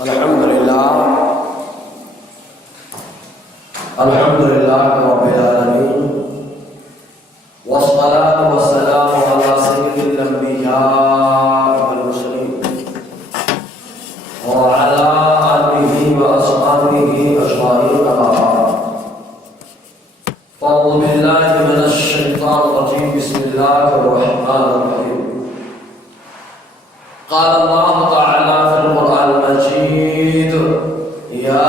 الحمدللہ رب العالمین والصلاة والسلام علی سید الانبیاء والمرسلین وعلی آلہ واصحابہ اجمعین اما بعد اعوذ باللہ من الشیطان الرجیم بسم اللہ الرحمن الرحیم قال اللہ تعالی فی القرآن المجید یا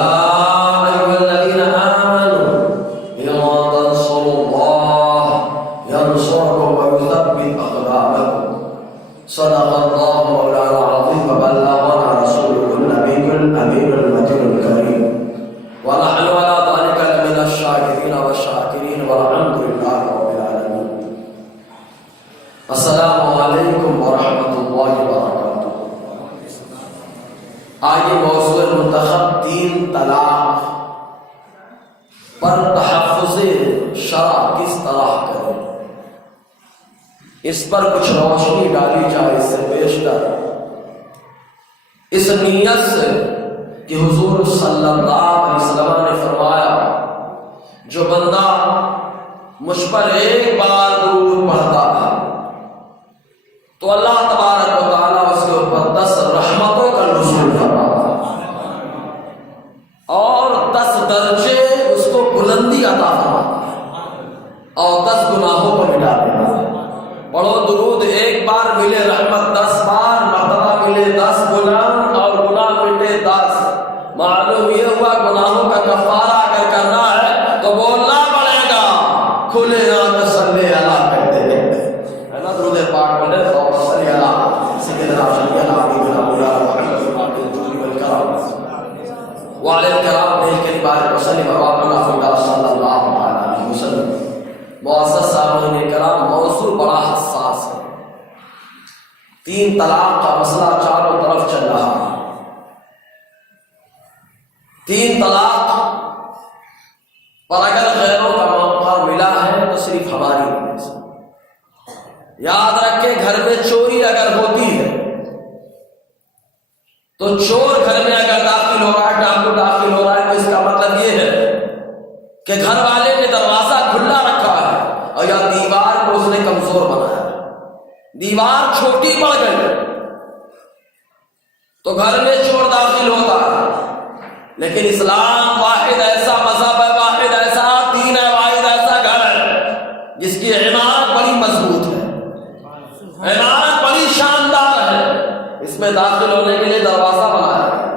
صدق اللہ مولانا العظیم وبلغنا رسوله النبی الامین المتین الکریم ونحن على ذلك لمن الشاکرین والشاکرین والحمد للہ رب العالمین. السلام علیکم ورحمۃ اللہ وبرکاتہ. آئیے موضوع منتخب 3 طلاق پر تحفظ شرع کس طرح کریں، اس پر کچھ روشنی ڈالی جائے. اس سے بیشتر اس نیت سے کہ حضور صلی اللہ علیہ وسلم نے فرمایا جو بندہ مجھ پر ایک بار درود پڑھتا ہے تو اللہ تبارک و تعالیٰ اس کے اوپر 10 رحمتوں کا نزول فرماتا ہے اور 10 درجے اس کو بلندی عطا فرماتا ہے اور 10 گناہوں کو مٹا دیتا ہے. پڑھو درود ایک بار ملے رحمت 10 بار، مرتبہ ملے 10 گناہ اور گناہ مٹے 10. معلوم یہ ہوا گناہوں کا کفارہ اگر کرنا ہے تو بولنا پڑے گا کھلے آنکھ صلی اللہ کہتے ہیں ہے نا. درود پاک پڑھے تو صلی اللہ سیدنا صلی اللہ علیہ وعلیہ الکرام نیل کے بارے وسلم وبارک صلی اللہ علیہ وسلم. معزز سامعین کرام، موضوع بڑا حساس ہے. 3 طلاق کا مسئلہ چاروں طرف چل رہا ہے. 3 طلاق پر اگر غیروں کا موقع ملا ہے تو صرف ہماری وجہ سے. یاد رکھیں گھر میں چوری اگر ہوتی ہے تو چور گھر میں اگر داخل ہو رہا ہے، ڈاکو داخل ہو رہا ہے تو اس کا مطلب یہ ہے کہ گھر والے نے دروازہ کھلا رکھا ہے اور یا دیوار کو اس نے کمزور بنایا. دیوار چھوٹی پڑ گئی تو گھر میں چور داخل ہوتا ہے. لیکن اسلام واحد ایسا مذہب ہے، واحد ایسا دین ہے، واحد ایسا گھر ہے جس کی عمارت بڑی مضبوط ہے، عمارت بڑی شاندار ہے. اس میں داخل ہونے کے لیے دروازہ بنایا ہے.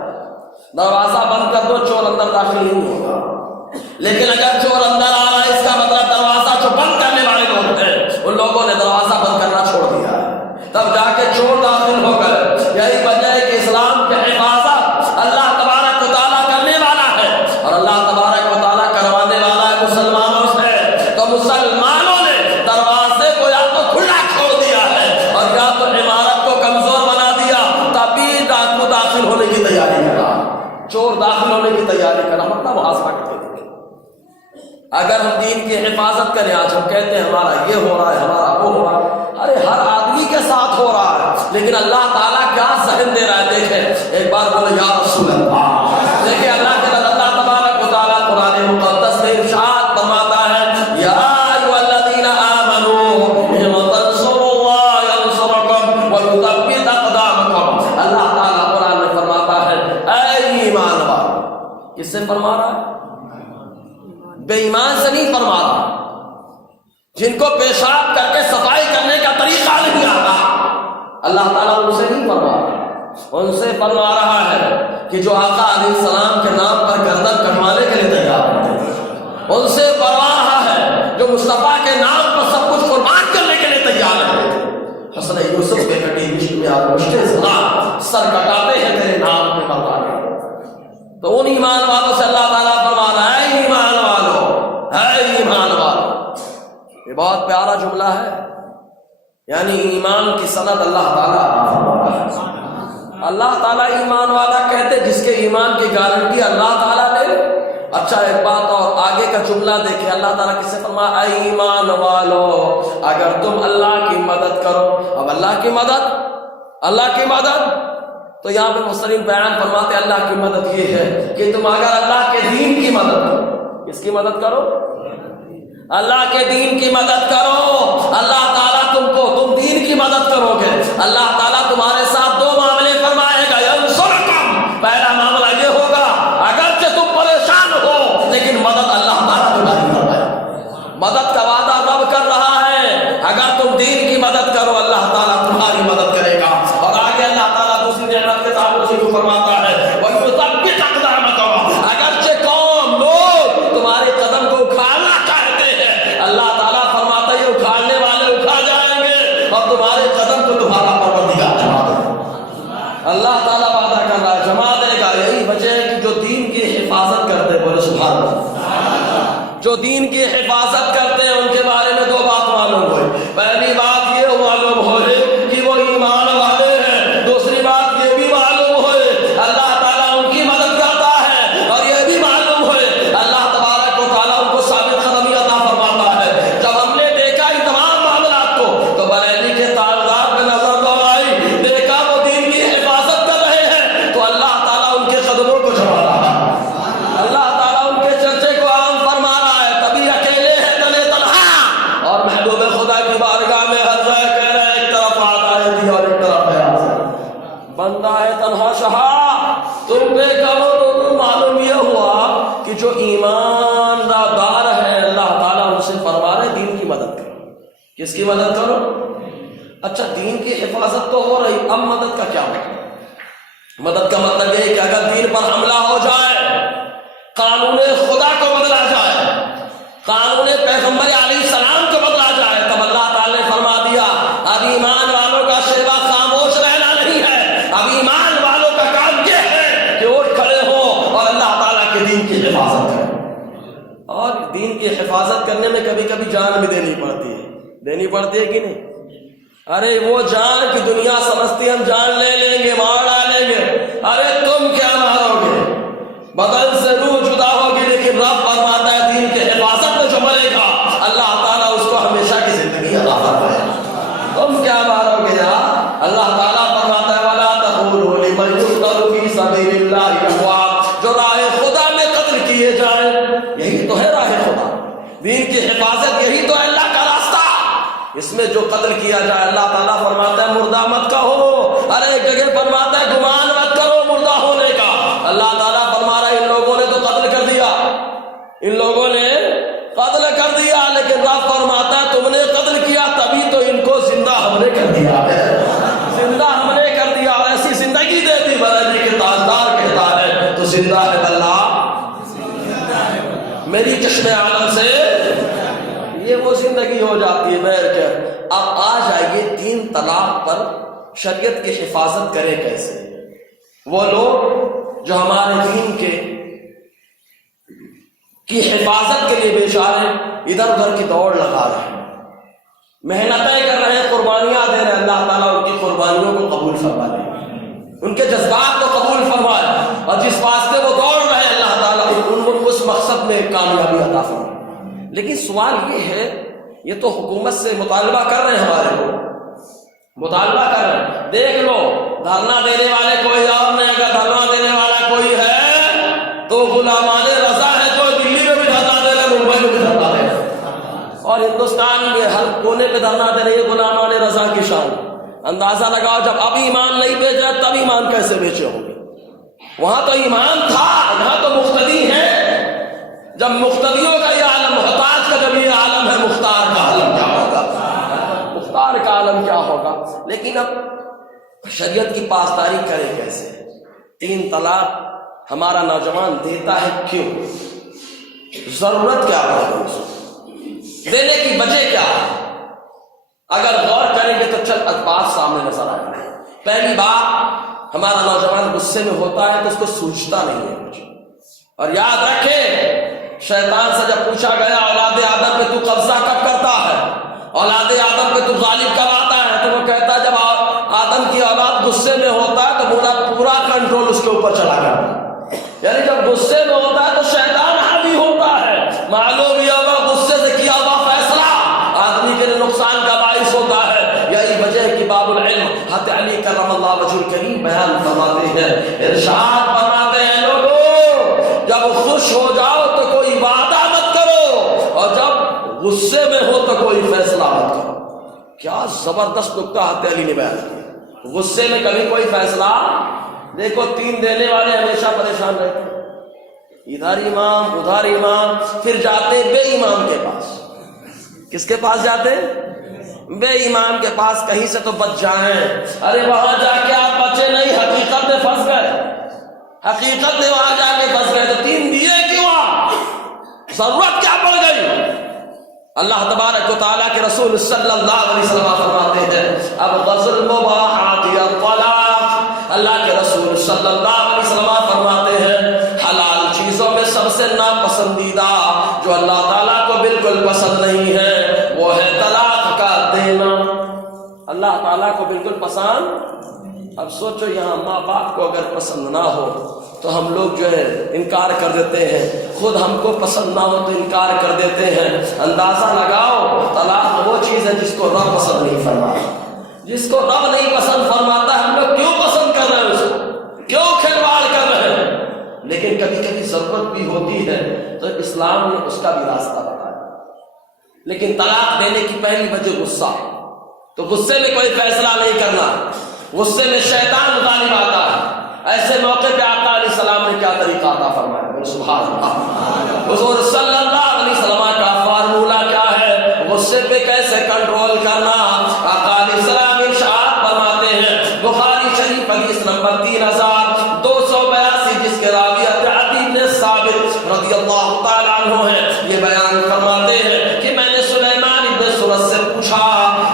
دروازہ بند کر دو چور اندر داخل نہیں ہوگا. لیکن اگر چور اندر آ رہا ہے اس کا مطلب دروازہ جو بند کرنے والے لوگ ہیں ان لوگوں نے دروازہ بند کرنا چھوڑ دیا ہے، تب جا کے چور داخل ہو گئے. یہی وجہ ہے کہ اسلام کی حفاظت اللہ تبارک و تعالیٰ کرنے والا ہے اور اللہ تبارک و تعالیٰ کروانے والا ہے مسلمانوں سے. تو مسلمانوں نے دروازے کو یا تو کھلا چھوڑ دیا ہے اور یا تو عمارت کو کمزور بنا دیا. تبھی ڈاکو داخل ہونے کی تیاری کرا، چور داخل ہونے کی تیاری کرا. مطلب محاسبہ کرتے. اگر ہم دین کی حفاظت کریں، آج ہم کہتے ہیں ہمارا یہ ہو رہا ہے، ہمارا وہ ہو رہا ہے. ارے ہر آدمی کے ساتھ ہو رہا ہے، لیکن اللہ تعالیٰ کیا ذہن دے رہا ہے. دیکھیں ایک بار بولے یا رسول اللہ. دیکھیں اللہ کے اللہ تبارک و تعالیٰ قرآن مقدس میں ارشاد فرماتا ہے یا ایھا الذین آمنوا ان تنصروا اللہ ینصرکم ویثبت اقدامکم. اللہ تعالیٰ قرآن میں فرماتا ہے اے ایمان والو. کس سے فرما رہا ہے؟ بے ایمان سے نہیں فرما رہا، جن کو پیشاب کر کے صفائی کرنے کا طریقہ نہیں آتا. اللہ تعالیٰ ان سے نہیں فرما رہا، ان سے فرما رہا ہے کہ جو آقا علیہ السلام کے نام پر گردن کٹوانے کے لیے تیار ہیں. ان سے فرما رہا ہے جو مصطفیٰ کے نام پر سب کچھ قربان کرنے کے لیے تیار ہیں. حسن یوسف کے کٹی مشت میں آدمشتے سر کٹاتے ہیں تیرے نام کے بتانے. تو ان ایمان والوں سے اللہ تعالیٰ فرما رہا ہے ایمان والو، ہے ایمان والو. یہ بہت پیارا جملہ ہے. یعنی ایمان کی سند اللہ تعالیٰ اللہ تعالیٰ ایمان والا کہتے جس کے ایمان کی گارنٹی اللہ تعالیٰ نے. اچھا ایک بات اور آگے کا جملہ دیکھیں. اللہ تعالیٰ کس سے فرمایا اے ایمان والو اگر تم اللہ کی مدد کرو. اب اللہ کی مدد تو یہاں پہ مفسرین بیان فرماتے اللہ کی مدد یہ ہے کہ تم اگر اللہ کے دین کی مدد کرو، کس کی مدد کرو؟ اللہ کے دین کی مدد کرو، اللہ تعالیٰ تم دین کی مدد کرو گے، اللہ تعالیٰ تمہارے ساتھ دو معاملے فرمائے گا، ینصرکم، پہلا معاملہ یہ ہوگا اگرچہ تم پریشان ہو لیکن مدد اللہ تعالیٰ تمہاری فرمائے گا، مدد کا وعدہ رب کر رہا ہے، اگر تم دین کی مدد کرو اللہ تعالیٰ تمہاری مدد کرے گا۔ اور آگے اللہ تعالیٰ دوسری نعمت کے ساتھ اسی کو فرماتا ہے وَيُثَبِّتْ أَقْدَامَكُمْ، اگرچہ قوم لوگ تمہارے قدم کو اکھاڑنا چاہتے ہیں، اللہ تعالیٰ فرماتا ہے یہ اکھاڑنے والے اکھاڑ جائیں گے اور تمہارے قدم کو تمہارا پروردگار جما دے گا۔ اللہ تعالیٰ وعدہ کر رہا ہے جما دے گا۔ یہی وجہ ہے کہ جو دین کی حفاظت کرتے بولے سبحان اللہ، جو دین کی حفاظت کرتے ہیں ان کے بارے میں دو بات معلوم ہوئی۔ پہلی بات یہ معلوم ہوئی کہ وہ ایمان والے ہیں، دوسری بات یہ بھی معلوم ہوئی اللہ تعالیٰ ان کی مدد کرتا ہے، اور یہ بھی معلوم ہوئی اللہ تبارک و تعالیٰ ان کو ثابت قدمی عطا فرماتا ہے۔ جب ہم نے دیکھا ان تمام معاملات کو تو بریلی کے تاجدار پہ نظر دوڑائی، دیکھا وہ دین کی حفاظت کر رہے ہیں تو اللہ تعالیٰ ان کے قدموں کو جما رہا ہے، اللہ تعالیٰ ان کے چرچے کو عام فرما رہا ہے۔ کبھی اکیلے ہیں تلے تنہا، اور محبوب خدا کی بارگاہ میں ہر جگہ کہہ رہے ہیں ایک طرف آتا ہے اور ایک طرف ہے بندہ ہے تنہا شہا، تم بے کرو تو معلوم یہ ہوا کہ جو ایمان دار ہے اللہ تعالیٰ ان سے فرما رہے دین کی مدد کرو۔ کس کی مدد کرو؟ اچھا دین کی حفاظت تو ہو رہی، اب مدد کا کیا مطلب؟ مدد کا مطلب یہ ہے کہ اگر دین پر حملہ ہو جائے، قانون خدا کو بدلا جائے، قانون پیغمبر علیہ السلام کو بدلا جائے، تب اللہ تعالیٰ نے فرما دیا اب ایمان والوں کا شیوا خاموش رہنا نہیں ہے، اب ایمان والوں کا کام یہ ہے کہ اٹھ کھڑے ہوں اور اللہ تعالیٰ کے دین کی حفاظت کریں۔ اور دین کی حفاظت کرنے میں کبھی کبھی جان بھی دینی پڑتی ہے کہ نہیں؟ ارے وہ جان کی دنیا سمجھتی ہم جان لے لیں گے، مار ڈالیں گے، ارے تم کیا مارو گے، بدن سے روح جدا ہوگی، لیکن رب فرماتا ہے دین کے حفاظت میں جو مرے گا اللہ تعالیٰ اس کو ہمیشہ کی زندگی عطا فرمائے گا۔ تم کیا مارو گے یار؟ اللہ تعالیٰ فرماتا ہے وَلَا تَقُولُوا لِمَن يُقْتَلُ فِي سَبِيلِ اللَّهِ أَمْوَاتٌ، جو راہ خدا میں قتل کیے جائیں، یہی تو ہے راہ خدا، دین کی حفاظت یہی تو ہے اللہ کا راستہ۔ اس میں جو قتل کیا جائے اللہ تعالیٰ فرماتا ہے مردہ مت کہو، ہر ایک جگہ فرماتا ہے گمان مت کرو مردہ ہونے کا۔ اللہ تعالیٰ فرما رہا ہے ان لوگوں نے تو قتل کر دیا، ان لوگوں نے قتل کر دیا، لیکن رب فرماتا ہے تم نے قتل کیا تبھی تو ان کو زندہ ہم نے کر دیا ہے، زندہ ہم نے کر دیا، اور ایسی زندگی دے دی۔ بریلی کے تاجدار کہتا ہے تو زندہ ہے اللہ میری چشم عالم سے، یہ وہ زندگی ہو جاتی ہے بہر کے۔ اب آ جائیے تین طلاق پر شریعت کی حفاظت کرے کیسے؟ وہ لوگ جو ہمارے دین کی حفاظت کے لیے بیچارے ادھر ادھر کی دوڑ لگا رہے ہیں، محنتیں کر رہے ہیں، قربانیاں دے رہے ہیں، اللہ تعالیٰ ان کی قربانیوں کو قبول فرما لے، ان کے جذبات کو قبول فرمائے، اور جس واسطے وہ دوڑ رہے ہیں اللہ تعالیٰ ان کو اس مقصد میں کامیابی عطا فرمائے۔ لیکن سوال یہ ہے، یہ تو حکومت سے مطالبہ کر رہے ہیں، ہمارے کو مطالبہ کر رہے ہیں، دیکھ لو دھرنا دینے والے کوئی اور نہیں، اگر دھرنا دینے والا کوئی ہے تو غلامان رضا ہے جو دلی میں بھی دھرنا دے رہے، ممبئی میں بھی دھرنا دے رہے، اور ہندوستان میں ہر کونے پہ دھرنا دے رہے ہیں غلامان رضا کی شان۔ اندازہ لگاؤ جب اب ایمان نہیں بیچا تب ایمان کیسے بیچے ہوں گے؟ وہاں تو ایمان تھا، یہاں تو مقتدی ہے۔ جب مقتدیوں کا یہ عالم، محتاج کا جب یہ عالم ہے، مختار کا عالم کیا ہوگا؟ مختار کا عالم کیا ہوگا؟ لیکن اب شریعت کی پاسداری کرے کیسے؟ تین طلاق ہمارا نوجوان دیتا ہے کیوں؟ ضرورت کیا ہے دینے کی وجہ کیا ہے؟ اگر غور کریں گے تو چند اسباب سامنے نظر آئیں گے۔ پہلی بات، ہمارا نوجوان غصے میں ہوتا ہے تو اس کو سوچتا نہیں ہے کچھ، اور یاد رکھے شیطان سے جب پوچھا گیا اولاد آدم پہ تو قبضہ کب کرتا ہے، اولاد آدم پہ تو غالب کب آتا ہے، تو وہ کہتا ہے جب آدم کی اولاد غصے میں ہوتا ہے تو پورا کنٹرول اس کے اوپر چلا جاتا ہے، یعنی جب غصے میں ہوتا ہے تو شیطان حاوی ہوتا ہے، معلوم یہ ہوگا غصے سے کیا ہوا فیصلہ آدمی کے لیے نقصان کا باعث ہوتا ہے۔ یہی وجہ ہے کہ باب العلم حضرت علی کرم اللہ وجہ الکریم بیان فرماتے ہیں، ارشاد فرماتے ہیں لوگوں جب خوش ہو جاؤ تو کوئی وعدہ مت کرو، اور جب غصے میں ہو تو کوئی فیصلہ مت کرو۔ کیا زبردست نکتہ حضرت علی نے بیان کیا، غصے میں کبھی کوئی فیصلہ۔ دیکھو 3 دینے والے ہمیشہ پریشان رہتے ہیں، ادھر امام ادھر امام، پھر جاتے بے امام کے پاس۔ کس کے پاس جاتے؟ بے ایمان کے پاس، کہیں سے تو بچ جائیں۔ ارے وہاں جا کے آپ بچے نہیں، حقیقت میں پھنس گئے، حقیقت میں وہاں جا کے پھنس گئے۔ تو 3 دیے کیوں؟ ضرورت کیا پڑ گئی؟ اللہ تبارک و تعالیٰ کے رسول صلی اللہ علیہ وسلم فرماتے ہیں اب غزل مباحات یا طلاق، اللہ کے رسول صلی اللہ علیہ وسلم فرماتے ہیں حلال چیزوں میں سب سے ناپسندیدہ جو اللہ تعالیٰ کو بالکل پسند نہیں ہے وہ ہے طلاق کا دینا۔ اللہ تعالیٰ کو بالکل پسند۔ اب سوچو یہاں ماں باپ کو اگر پسند نہ ہو تو ہم لوگ جو ہے انکار کر دیتے ہیں، خود ہم کو پسند نہ ہو تو انکار کر دیتے ہیں۔ اندازہ لگاؤ طلاق وہ چیز ہے جس کو رب پسند نہیں فرماتا، جس کو رب نہیں پسند فرماتا ہم لوگ کیوں پسند کر رہے ہیں، اس کو کیوں کھلواڑ کر رہے ہیں؟ لیکن کبھی کبھی ضرورت بھی ہوتی ہے تو اسلام نے اس کا بھی راستہ بتایا۔ لیکن طلاق دینے کی پہلی وجہ غصہ، تو غصے میں کوئی فیصلہ نہیں کرنا، غصے میں شیطان غالب آتا ہے۔ ایسے موقع پہ آقا علیہ السلام نے کیا طریقہ عطا فرمایا؟ سبحان اللہ۔ حضور صلی اللہ علیہ وسلم کا فارمولہ کیا ہے غصے پہ کیسے کنٹرول کرنا؟ آقا علیہ السلام ارشاد فرماتے ہیں، بخاری شریف حدیث نمبر 3282 جس کے راوی عدی بن ثابت رضی اللہ تعالیٰ عنہ ہیں، یہ بیان فرماتے ہیں کہ میں نے سلیمان بن سرد سے پوچھا،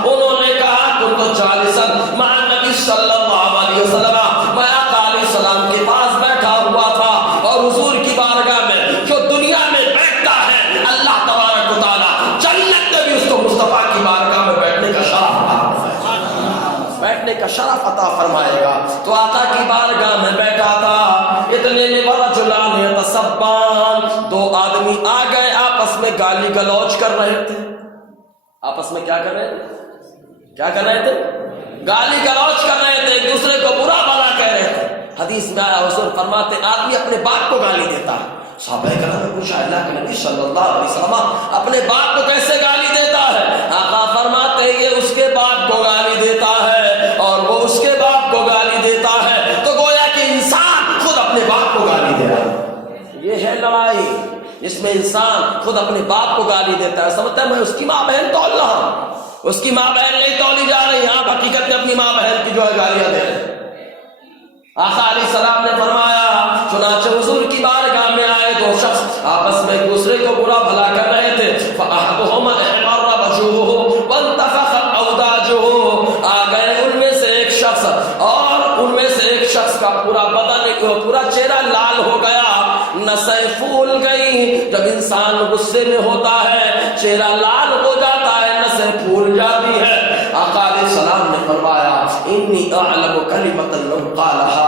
انہوں نے کہا کنت جالسا مع النبی صلی اللہ علیہ وسلم، میں آقا علیہ السلام کے پاس بیٹھا ہوا تھا، اور حضور کی بارگاہ میں جو دنیا میں بیٹھتا ہے اللہ تبارک و تعالیٰ جنت میں بھی اس کو مصطفیٰ کی بارگاہ میں بیٹھنے کا شرف عطا فرمائے گا۔ تو آقا کی بارگاہ میں بیٹھا تھا، اتنے میں ورجلان یتصبان، 2 آدمی آ گئے، آپس میں گالی گلوچ کر رہے تھے۔ آپس میں کیا کر رہے تھے؟ کیا کر رہے تھے؟ گالی گلوچ کر رہے تھے، ایک دوسرے کو برا بھلا کہہ رہے تھے۔ حدیث میں آیا حضور فرماتے آدمی اپنے باپ کو گالی دیتا ہے۔ صحابہ کرام نے پوچھا اللہ کے نبی صلی اللہ علیہ وسلم اپنے باپ کو کیسے گالی دیتا ہے؟ آقا فرماتے یہ اس کے باپ کو گالی دیتا ہے اور وہ اس کے باپ کو گالی دیتا ہے، تو گویا کہ انسان خود اپنے باپ کو گالی دے رہا ہے۔ یہ ہے لڑائی جس میں انسان خود اپنے باپ کو گالی دیتا ہے، سمجھتا ہے میں اس کی ماں بہن تول رہا ہوں، اس کی ماں بہن نہیں تولی جا رہی، آپ حقیقت میں اپنی ماں بہن کی جو ہے گالیاں دے رہے ہیں۔ آقا علیہ السلام نے فرمایا چنانچہ حضور کی بارگاہ میں آئے 2 شخص آپس میں ایک دوسرے کو برا بھلا کر رہے تھے، فَأَحَدُهُمَا احْمَرَّ وَجْهُهُ وَانْتَفَخَتْ أَوْدَاجُهُ، آ گئے ان میں سے ایک شخص، اور ان میں سے ایک شخص کا پورا بدن پورا چہرہ لال ہو گیا، نسیں پھول گئی۔ جب انسان غصے میں ہوتا ہے چہرہ لال ہو جاتا ہے، نسیں پھول جاتی ہے۔ آقا علیہ السلام نے فرمایا انی اعلم کلمۃ لو قالها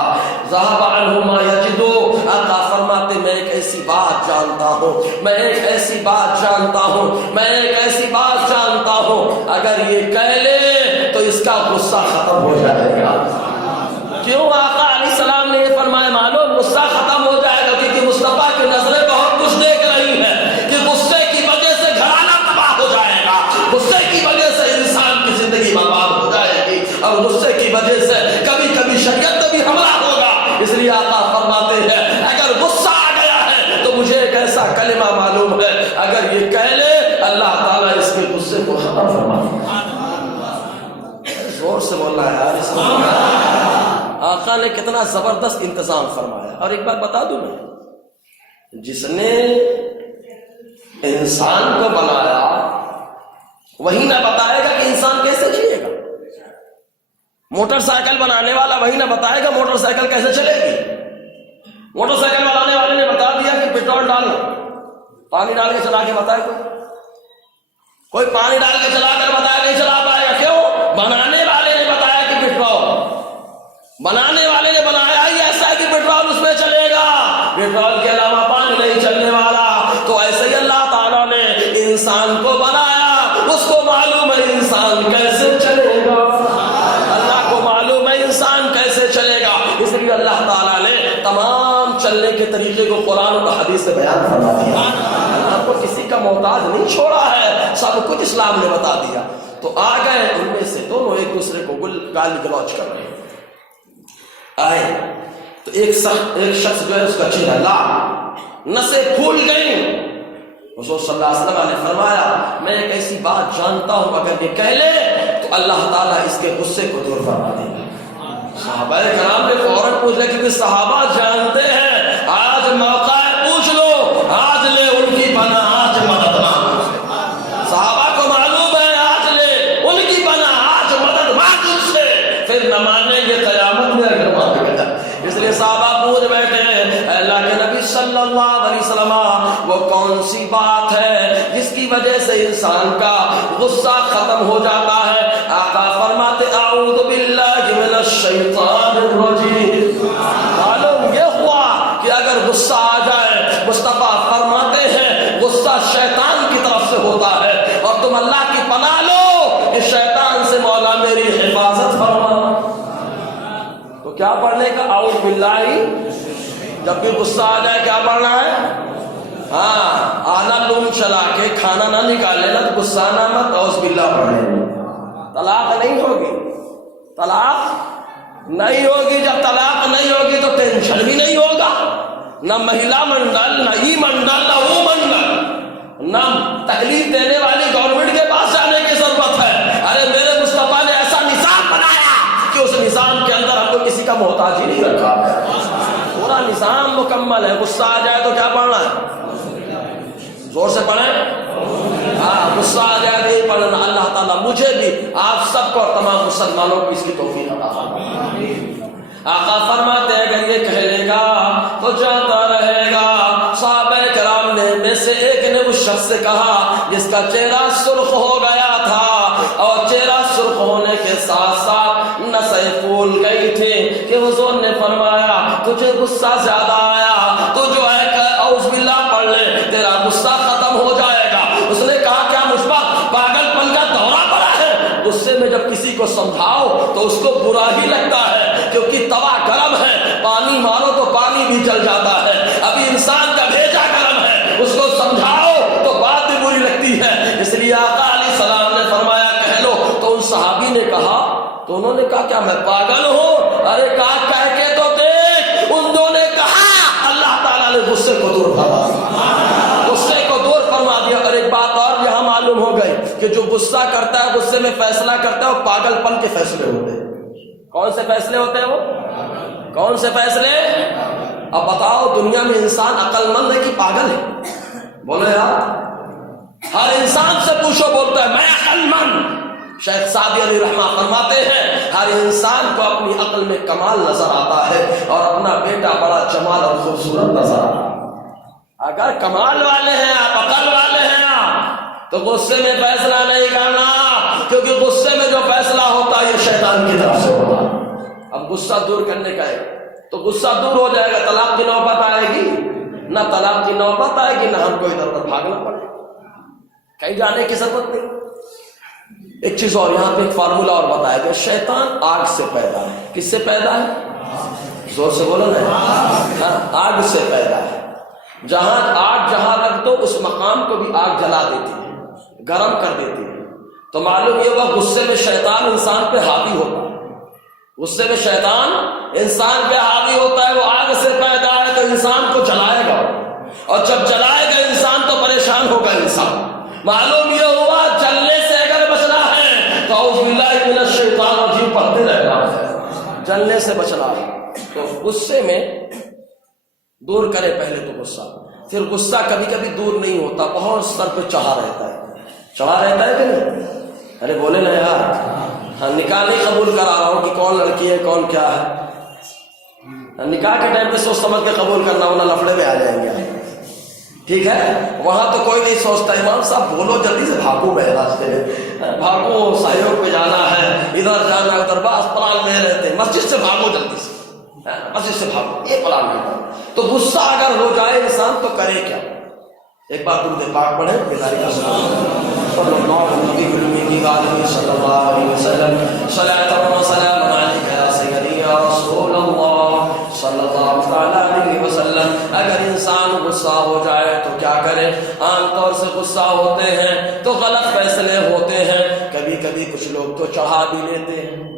ذهب عنه ما يجدو، آقا فرماتے میں ایک ایسی بات جانتا ہوں، میں ایک ایسی بات جانتا ہوں، میں ایک ایسی بات جانتا ہوں، اگر یہ کہہ لے تو اس کا غصہ ختم ہو جائے گا۔ کیوں آقا علیہ السلام نے یہ فرمایا؟ معلوم غصہ ختم ہو جائے گا کیونکہ مصطفیٰ کی نظریں بہت کچھ دیکھ رہی ہیں کہ غصے کی وجہ سے گھرانہ تباہ ہو جائے گا، غصے کی وجہ سے انسان کی زندگی برباد ہو جائے گی، اور غصے کی وجہ سے کبھی کبھی شریعت بھی حملہ ہوگا۔ اس لیے آقا فرماتے ہیں اگر غصہ آ گیا ہے تو مجھے ایک ایسا کلمہ معلوم ہے، اگر یہ کہہ لے اللہ تعالیٰ اس کے غصے کو ختم فرما دے۔ زور سے بولنا ہے یار۔ آقا نے کتنا زبردست انتظام فرمایا۔ اور ایک بات بتا دوں میں، جس نے انسان کو بنایا وہی نہ بتائے گا کہ انسان کیسے جیے گا۔ موٹر سائیکل بنانے والا وہی نہ بتائے گا موٹر سائیکل کیسے چلے گی۔ موٹر سائیکل بنانے والے نے بتا دیا کہ پیٹرول ڈالو، پانی ڈال کے چلا کے بتائے کوئی پانی ڈال کے چلا کر بتایا نہیں چلا پائے گا۔ کیوں؟ بنانے والے نے بتایا کہ پیٹرول، بنانے والے نے بنایا ہی ایسا ہے کہ پیٹرول اس میں چلے گا، پیٹرول کے علاوہ پانی نہیں چلنے والا۔ تو ایسے ہی اللہ تعالیٰ نے انسان کو بنایا، اس کو معلوم ہے انسان کیسے چلے گا، اللہ کو معلوم ہے انسان اس لیے اللہ تعالیٰ نے تمام چلنے کے طریقے کو قرآن و حدیث سے بیان فرما دیا. اللہ کو کسی کا محتاج نہیں چھوڑا ہے، سب کچھ اسلام نے بتا دیا. تو آ گئے ان میں سے دونوں ایک دوسرے کو گالی گلوچ کر رہے ہیں. آئے تو ایک شخص جو ہے اس کا چہرہ لال، نسیں پھول گئی. حضور صلی اللہ علیہ وسلم نے فرمایا میں ایک ایسی بات جانتا ہوں اگر یہ کہہ لے تو اللہ تعالیٰ اس کے غصے کو دور فرما دے گا. صحابہ کرام نے فوراً پوچھ لیا کیونکہ صحابہ جانتے ہیں آج موقع ہے، پوچھ لو، آج لے ان کی پناہ، آج مدد مانگ. صحابہ کو معلوم ہے آج لے ان کی پناہ، آج مدد مانگ ان سے، پھر نہ مانیں گے قیامت میں اگر مانگے گا. اس لیے صحابہ پوچھ بیٹھے اللہ کے نبی صلی اللہ علیہ وسلم وہ کون سی بات ہے جس کی وجہ سے انسان کا غصہ ختم ہو جاتا ہے؟ آقا فرماتے اعوذ باللہ من الشیطان الرجیم. معلوم یہ ہوا کہ اگر غصہ آ جائے مصطفیٰ فرماتے ہیں غصہ شیطان کی طرف سے ہوتا ہے اور تم اللہ کی پناہ لو کہ شیطان سے مولا میری حفاظت فرما. تو کیا پڑھنے کا؟ اعوذ باللہ. جب بھی غصہ آ جائے کیا پڑھنا ہے؟ ہاں آنا لوم چلا کے کھانا نہ نکالے نا تو غصہ نہ مت اعوذ باللہ پڑھنے. طلاق نہیں ہوگی، طلاق نہیں ہوگی. جب طلاق نہیں ہوگی تو ٹینشن بھی نہیں ہوگا، نہ مہیلا منڈل، نہ ای منڈل، نہ وہ منڈل، نہ تکلیف دینے والی گورنمنٹ کے پاس جانے کی ضرورت ہے. ارے میرے مصطفیٰ نے ایسا نظام بنایا کہ اس نظام کے اندر ہم کو کسی کا محتاج ہی نہیں رکھا. پورا نظام مکمل ہے. غصہ آ جائے تو کیا پڑھنا ہے؟ زور سے پڑھیں. ہاں غصہ آ جائے نہیں پڑھنا. اللہ تعالیٰ مجھے بھی آپ سب کو اور تمام مسلمانوں کو اس کی توفیق عطا فرمائے. آقا فرماتے ہیں اگر یہ کہہ لے گا تو جاتا رہے گا. صحابہ کرام نے میں سے ایک نے اس شخص سے کہا جس کا چہرہ سرخ ہو گیا تھا اور چہرہ سرخ ہونے کے ساتھ ساتھ نسیں پھول گئی تھی کہ حضور نے فرمایا تجھے غصہ زیادہ آیا تو جو ہے کہ اعوذ باللہ پڑھ لے تیرا غصہ ختم ہو جائے گا. اس نے کہا کیا مجھ پر پاگل پن کا دورہ پڑا ہے؟ غصے میں جب کسی کو سمجھاؤ تو اس کو برا ہی لگتا ہے کیونکہ توا گرم ہے، پانی مارو تو پانی بھی جل جاتا ہے. ابھی انسان کا بھیجا گرم ہے، اس کو سمجھاؤ تو بات بھی بری لگتی ہے. اس لیے آقا علیہ السلام نے فرمایا کہہ لو. تو ان صحابی نے کہا تو انہوں نے کہا کیا میں پاگل ہوں؟ ارے کہا کہہ کے تو دیکھ. ان دونوں نے کہا اللہ تعالیٰ نے غصے کو دور فرما دیا، غصے کو دور فرما دیا. اور ایک بات اور یہاں معلوم ہو گئی کہ جو غصہ کرتا ہے غصے میں فیصلہ کرتا ہے وہ پاگل پن کے فیصلے ہوتے ہیں. کون سے فیصلے ہوتے ہیں وہ؟ کون سے فیصلے؟ اب بتاؤ دنیا میں انسان عقل مند ہے کہ پاگل ہے؟ بولو یار. ہر انسان سے پوچھو بولتا ہے میں عقل مند. شیخ سعدی علیہ رحمہ فرماتے ہیں ہر انسان کو اپنی عقل میں کمال نظر آتا ہے اور اپنا بیٹا بڑا جمال اور خوبصورت نظر آتا ہے. اگر کمال والے ہیں آپ، عقل والے ہیں آپ، تو غصے میں فیصلہ نہیں کرنا کیونکہ غصے میں جو فیصلہ ہوتا ہے یہ شیطان کی طرف سے ہوتا ہے. اب غصہ دور کرنے کا ہے تو غصہ دور ہو جائے گا. طلاق کی نوبت آئے گی نہ، طلاق کی نوبت آئے گی نہ ہم کو ادھر ادھر بھاگنا پڑے، کہیں جانے کی ضرورت نہیں. ایک چیز اور یہاں پہ ایک فارمولا اور بتایا گیا. شیطان آگ سے پیدا ہے. کس سے پیدا ہے؟ زور سے بولو نا. آگ سے پیدا ہے. جہاں آگ جہاں رکھ دو اس مقام کو بھی آگ جلا دیتی ہے، گرم کر دیتی ہے. تو معلوم یہ ہوا غصے میں شیطان انسان پہ حاوی ہوتا ہے. غصے میں شیطان انسان پہ حاوی ہوتا ہے. وہ آگ سے پیدا ہے تو انسان کو جلائے گا اور جب جلائے گا انسان تو پریشان ہوگا انسان. معلوم یہ ہوا جلنے سے اگر بچنا ہے تو اعوذ باللہ من الشیطان الرجیم پڑھتے رہنا. جلنے سے بچنا ہے تو غصے میں دور کرے پہلے تو غصہ. پھر غصہ کبھی کبھی دور نہیں ہوتا، بہت سر پہ چڑھا رہتا ہے. چڑھا رہتا ہے کہ نہیں؟ ارے بولے نا یار. ہاں نکاح نہیں قبول کرا رہا ہوں کہ کون لڑکی ہے کون کیا ہے. نکاح کے ٹائم پہ سوچ سمجھ کے قبول کرنا ورنہ لفڑے میں آ جائیں گے. ٹھیک ہے وہاں تو کوئی نہیں سوچتا امام صاحب بولو جلدی سے بھاگو میں راستے میں بھاگو سہیوگ پہ جانا ہے ادھر جانا ہے ادھر باس پلان میں رہتے مسجد سے بھاگو جلدی سے مسجد سے بھاگو یہ پلان نہیں. تو غصہ اگر ہو جائے انسان تو کرے کیا؟ ایک بار درود پاک پڑھیں بیداری کا صلی اللہ علیہ وسلم صلاۃ و سلام علیک یا سیدی یا رسول اللہ غصہ ہو جائے تو کیا کریں؟ عام طور سے غصہ ہوتے ہیں تو غلط فیصلے ہوتے ہیں، کبھی کبھی کچھ لوگ تو چڑھا بھی لیتے ہیں،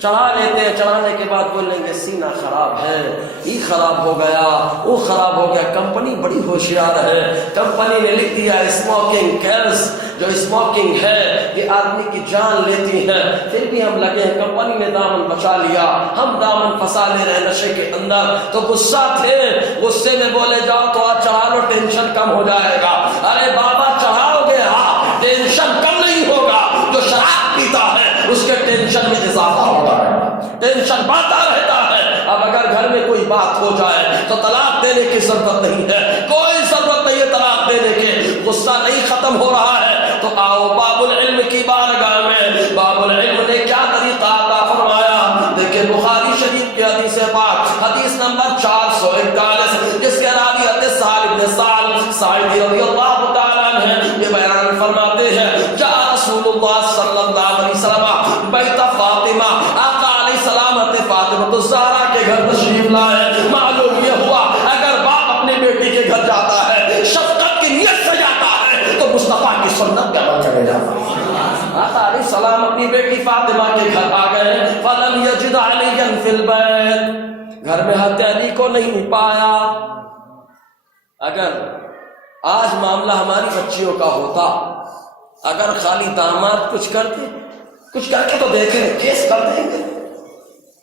چڑھانے کے بعد بولیں گے سینہ خراب ہے، یہ خراب ہو گیا، وہ خراب ہو گیا۔ کمپنی بڑی ہوشیار ہے، کمپنی نے لکھ دیا اسموکنگ کیلس، جو اسموکنگ ہے یہ آدمی کی جان لیتی ہے، پھر بھی ہم لگے ہیں، کمپنی نے دامن بچا لیا، ہم دامن پھنسا لے رہے نشے کے اندر۔ تو غصہ تھے، غصے میں بولے جاؤ تو آج چڑھا لو، ٹینشن کم ہو جائے گا۔ ارے بابا چڑھاؤ گے، ہاں ٹینشن کم نہیں ہوگا، جو شراب پیتا ہے اس کے ٹینشن میں اضافہ ہوتا ہے، ٹینشن بڑھتا رہتا ہے۔ اب اگر گھر میں کوئی بات ہو جائے تو طلاق دینے کی ضرورت نہیں ہے، کوئی ضرورت نہیں ہے طلاق دینے کی، غصہ نہیں ختم ہو رہا ہے تو آؤ باب العلم کی بارگاہ میں۔ باب العلم نے کیا طریقہ عطا فرمایا؟ دیکھیں بخاری شریف کی حدیث پاک، حدیث نمبر 441، جس کے راوی حضرت سہل بن ساعدی رضی اللہ تعالیٰ عنہ یہ بیان فرماتے ہیں، جاء رسول اللہ صلی اللہ علیہ وسلم بیت فاطمہ، آقا علیہ السلام فاطمہ الزہرا کے گھر تشریف لائے۔ معلوم یہ ہوا اگر باپ اپنی بیٹی کے گھر جاتا ہے، شفقت کی نیت سے جاتا ہے، تو مصطفیٰ کی سنت کا عمل کرے جاتا ہے۔ آقا علیہ السلام اپنی بیٹی فاطمہ کے گھر آ گئے، فلم یجد علیٰ فی البیت، گھر میں حضرت علی کو نہیں پایا۔ اگر آج معاملہ ہماری بچیوں کا ہوتا، اگر خالی داماد کچھ کرتے، کچھ کر کے تو دیکھیں، کیس کر دیں گے،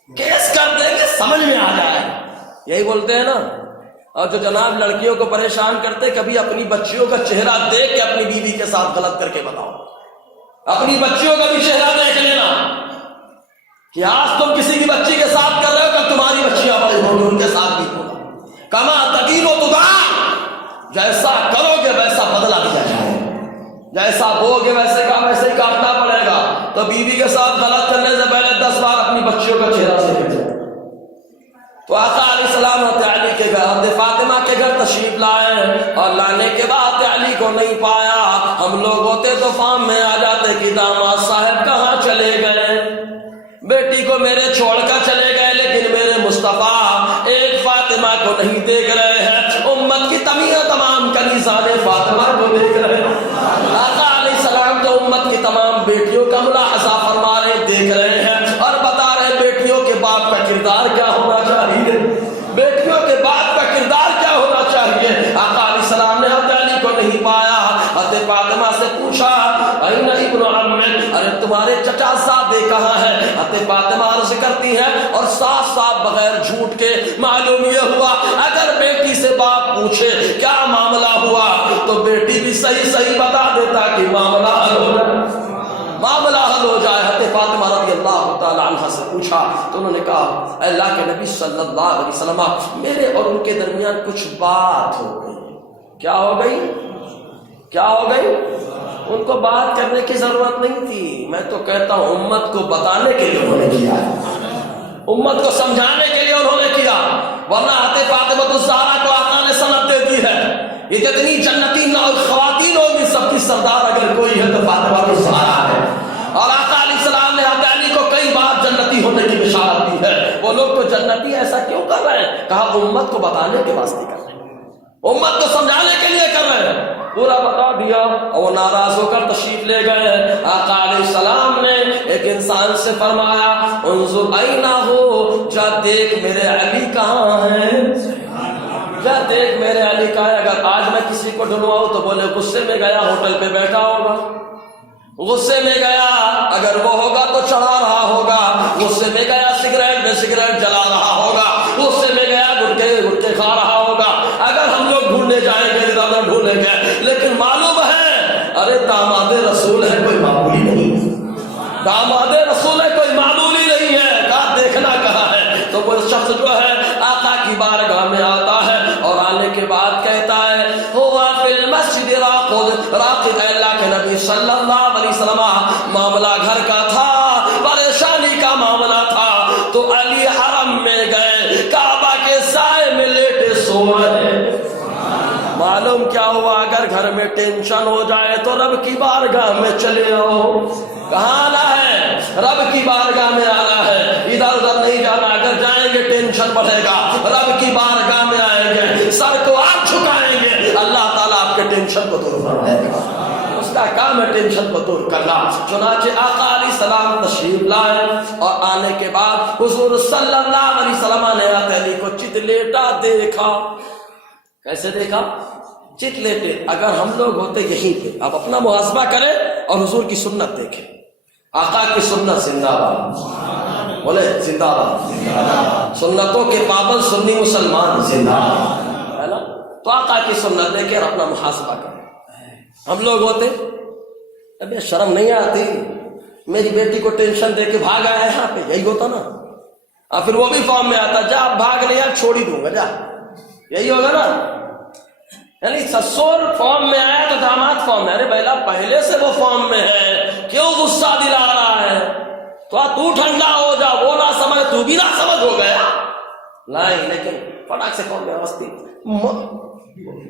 کیس کر دیں گے، سمجھ میں آ جائے، یہی بولتے ہیں نا۔ اور جو جناب لڑکیوں کو پریشان کرتے، کبھی اپنی بچیوں کا چہرہ دیکھ کے اپنی بیوی کے ساتھ غلط کر کے بتاؤ، اپنی بچیوں کا بھی چہرہ دیکھ لینا کہ آج تم کسی کی بچی کے ساتھ کر رہے ہو، کہ تمہاری بچیاں بڑی ہوگی ان کے ساتھ بھی ہوگا۔ کما تدین و تدان، جیسا کرو گے ویسا بدلہ دیا جائے، جیسا بو گے ویسے ہی کاٹنا پڑے گا۔ تو بیوی کے ساتھ غلط کرنے سے پہلے 10 بار اپنی بچیوں کا چہرہ دیکھ لیں۔ تو آقا علیہ السلام حضرت علی کے گھر، حضرت فاطمہ کے گھر تشریف لائے، اور لانے کے بعد علی کو نہیں پایا۔ ہم لوگ ہوتے تو فام میں آ جاتے کہ داماد صاحب کہاں چلے گئے، بیٹی کو میرے چھوڑ کر چلے گئے، لیکن میرے مصطفیٰ ایک فاطمہ کو نہیں دیکھ رہے ہیں، امت کی تمام کنیزان فاطمہ کو دیکھ رہے ہیں۔ آقا علیہ السلام تو امت کی تمام بیٹیوں کا ملاحظہ فرما رہے، دیکھ رہے ہیں، اور بتا رہے بیٹیوں کے باپ کا کردار کیا ہونا چاہیے، بیٹیوں کے باپ کا کردار کیا ہونا چاہیے۔ آقا علیہ السلام نے حضرت علی کو نہیں پایا، حضرت فاطمہ سے پوچھا این ابن عمک، ارے تمہارے چچا زادے کہاں ہیں؟ حضرت فاطمہ عرض کرتی ہے، اور صاف بغیر جھوٹ کے معلوم یہ ہوا اگر بیٹی سے باپ پوچھے کیا معاملہ ہوا تو بیٹی بھی صحیح بتا دیتا کہ معاملہ حل ہو جائے، معاملہ حل ہو جائے۔ حضرت فاطمہ رضی اللہ تعالیٰ عنہ سے پوچھا تو انہوں نے کہا اے اللہ کے نبی صلی اللہ علیہ وسلم، میرے اور ان کے درمیان کچھ بات ہو گئی۔ کیا ہو گئی؟ کیا ہو گئی؟ ان کو بات کرنے کی ضرورت نہیں تھی، میں تو کہتا ہوں امت کو بتانے کے لیے انہوں نے کیا، امت کو سمجھانے کے لیے انہوں نے کیا، ورنہ حضرت فاطمہ الزہرا کو آقا نے سند دے دی ہے، یہ جتنی جنتی خواتین ہوگی سب کی سردار اگر کوئی ہے تو فاطمہ الزہرا ہے۔ اور آقا علیہ السلام نے حضرت علی کو کئی بار جنتی ہونے کی بشارت دی ہے۔ وہ لوگ تو جنتی ایسا کیوں کر رہے ہیں؟ کہا امت کو بتانے کے واسطے کر رہے ہیں، امت کو سمجھانے کے لیے کر رہے ہیں۔ پورا بتا دیا اور وہ ناراض ہو کر تشریف لے گئے۔ آقا علیہ السلام نے ایک انسان سے فرمایا انظر اینہ ہو، جا دیکھ میرے علی کہاں ہیں، جا دیکھ میرے علی کہاں ہے۔ اگر آج میں کسی کو ڈھونڈواؤں تو بولے غصے میں گیا ہوٹل پہ بیٹھا ہوگا، غصے میں گیا اگر وہ ہوگا تو چڑھا رہا ہوگا، غصے میں گیا سگریٹ میں سگریٹ جلا رہا ہوگا، غصے میں گیا گٹکے کھا رہا ہوگا۔ اگر ہم لوگ ڈھونڈنے جائیں گے ادھر ڈھونڈیں گے، لیکن معلوم ہے ارے داماد رسول ہے کوئی معمولی نہیں، داماد رسول ہے کوئی معمولی نہیں ہے، کہاں دیکھنا کہاں ہے۔ تو وہ شخص جو ہے آقا کی بارگاہ میں آتا ہے اور آنے کے بعد کہتا ہے ہوا فی المسجد راقد، اللہ کے نبی صلی اللہ علیہ وسلم معاملہ گھر کا تھا، پریشانی کا معاملہ تھا، تو علی حرم میں گئے، کعبہ کے سائے میں لیٹے سو رہے۔ معلوم کیا ہوا اگر گھر میں ٹینشن ہو جائے تو رب کی بارگاہ میں چلے آؤ۔ کہاں آنا ہے؟ رب کی بارگاہ میں آنا ہے، ادھر ادھر نہیں جانا۔ اگر جائیں گے ٹینشن بڑھے گا، رب کی بارگاہ میں آئیں گے، سر کو آپ ٹینشن کو دور فرمائے گا، اس کا کام ہے ٹینشن کو دور کرنا۔ چنانچہ آقا علیہ السلام تشریف لائے اور آنے کے بعد حضور صلی اللہ علیہ وسلم نے آتے علی کو چت لیٹا دیکھا۔ کیسے دیکھا؟ چت لیٹے۔ اگر ہم لوگ ہوتے یہیں پہ، آپ اپنا محاسبہ کریں اور حضور کی سنت دیکھیں۔ آقا کی سنت زندہ باد، بولے زندہ باد، سنتوں کے پابند سنی مسلمان زندہ باد، ہے نا؟ تو آقا کی سنت دیکھیں اور اپنا محاسبہ کریں۔ ہم لوگ ہوتے ابے شرم نہیں آتی، میری بیٹی کو ٹینشن دے کے بھاگ آیا یہاں پہ، یہی ہوتا نا؟ اور پھر وہ بھی فارم میں آتا، جا بھاگ لیا چھوڑ ہی دوں گا جا، یہی ہوگا نا؟ یعنی سسور فارم میں آیا تو داماد فارم میں، ارے بیلا پہلے سے وہ فارم میں ہے، کیوں غصہ دلا رہا ہے؟ تو ٹھنڈا ہو جا، وہ نہ سمجھ تو بھی نہ سمجھ ہو گیا، نہیں لیکن فٹاک سے فارم میں وسطی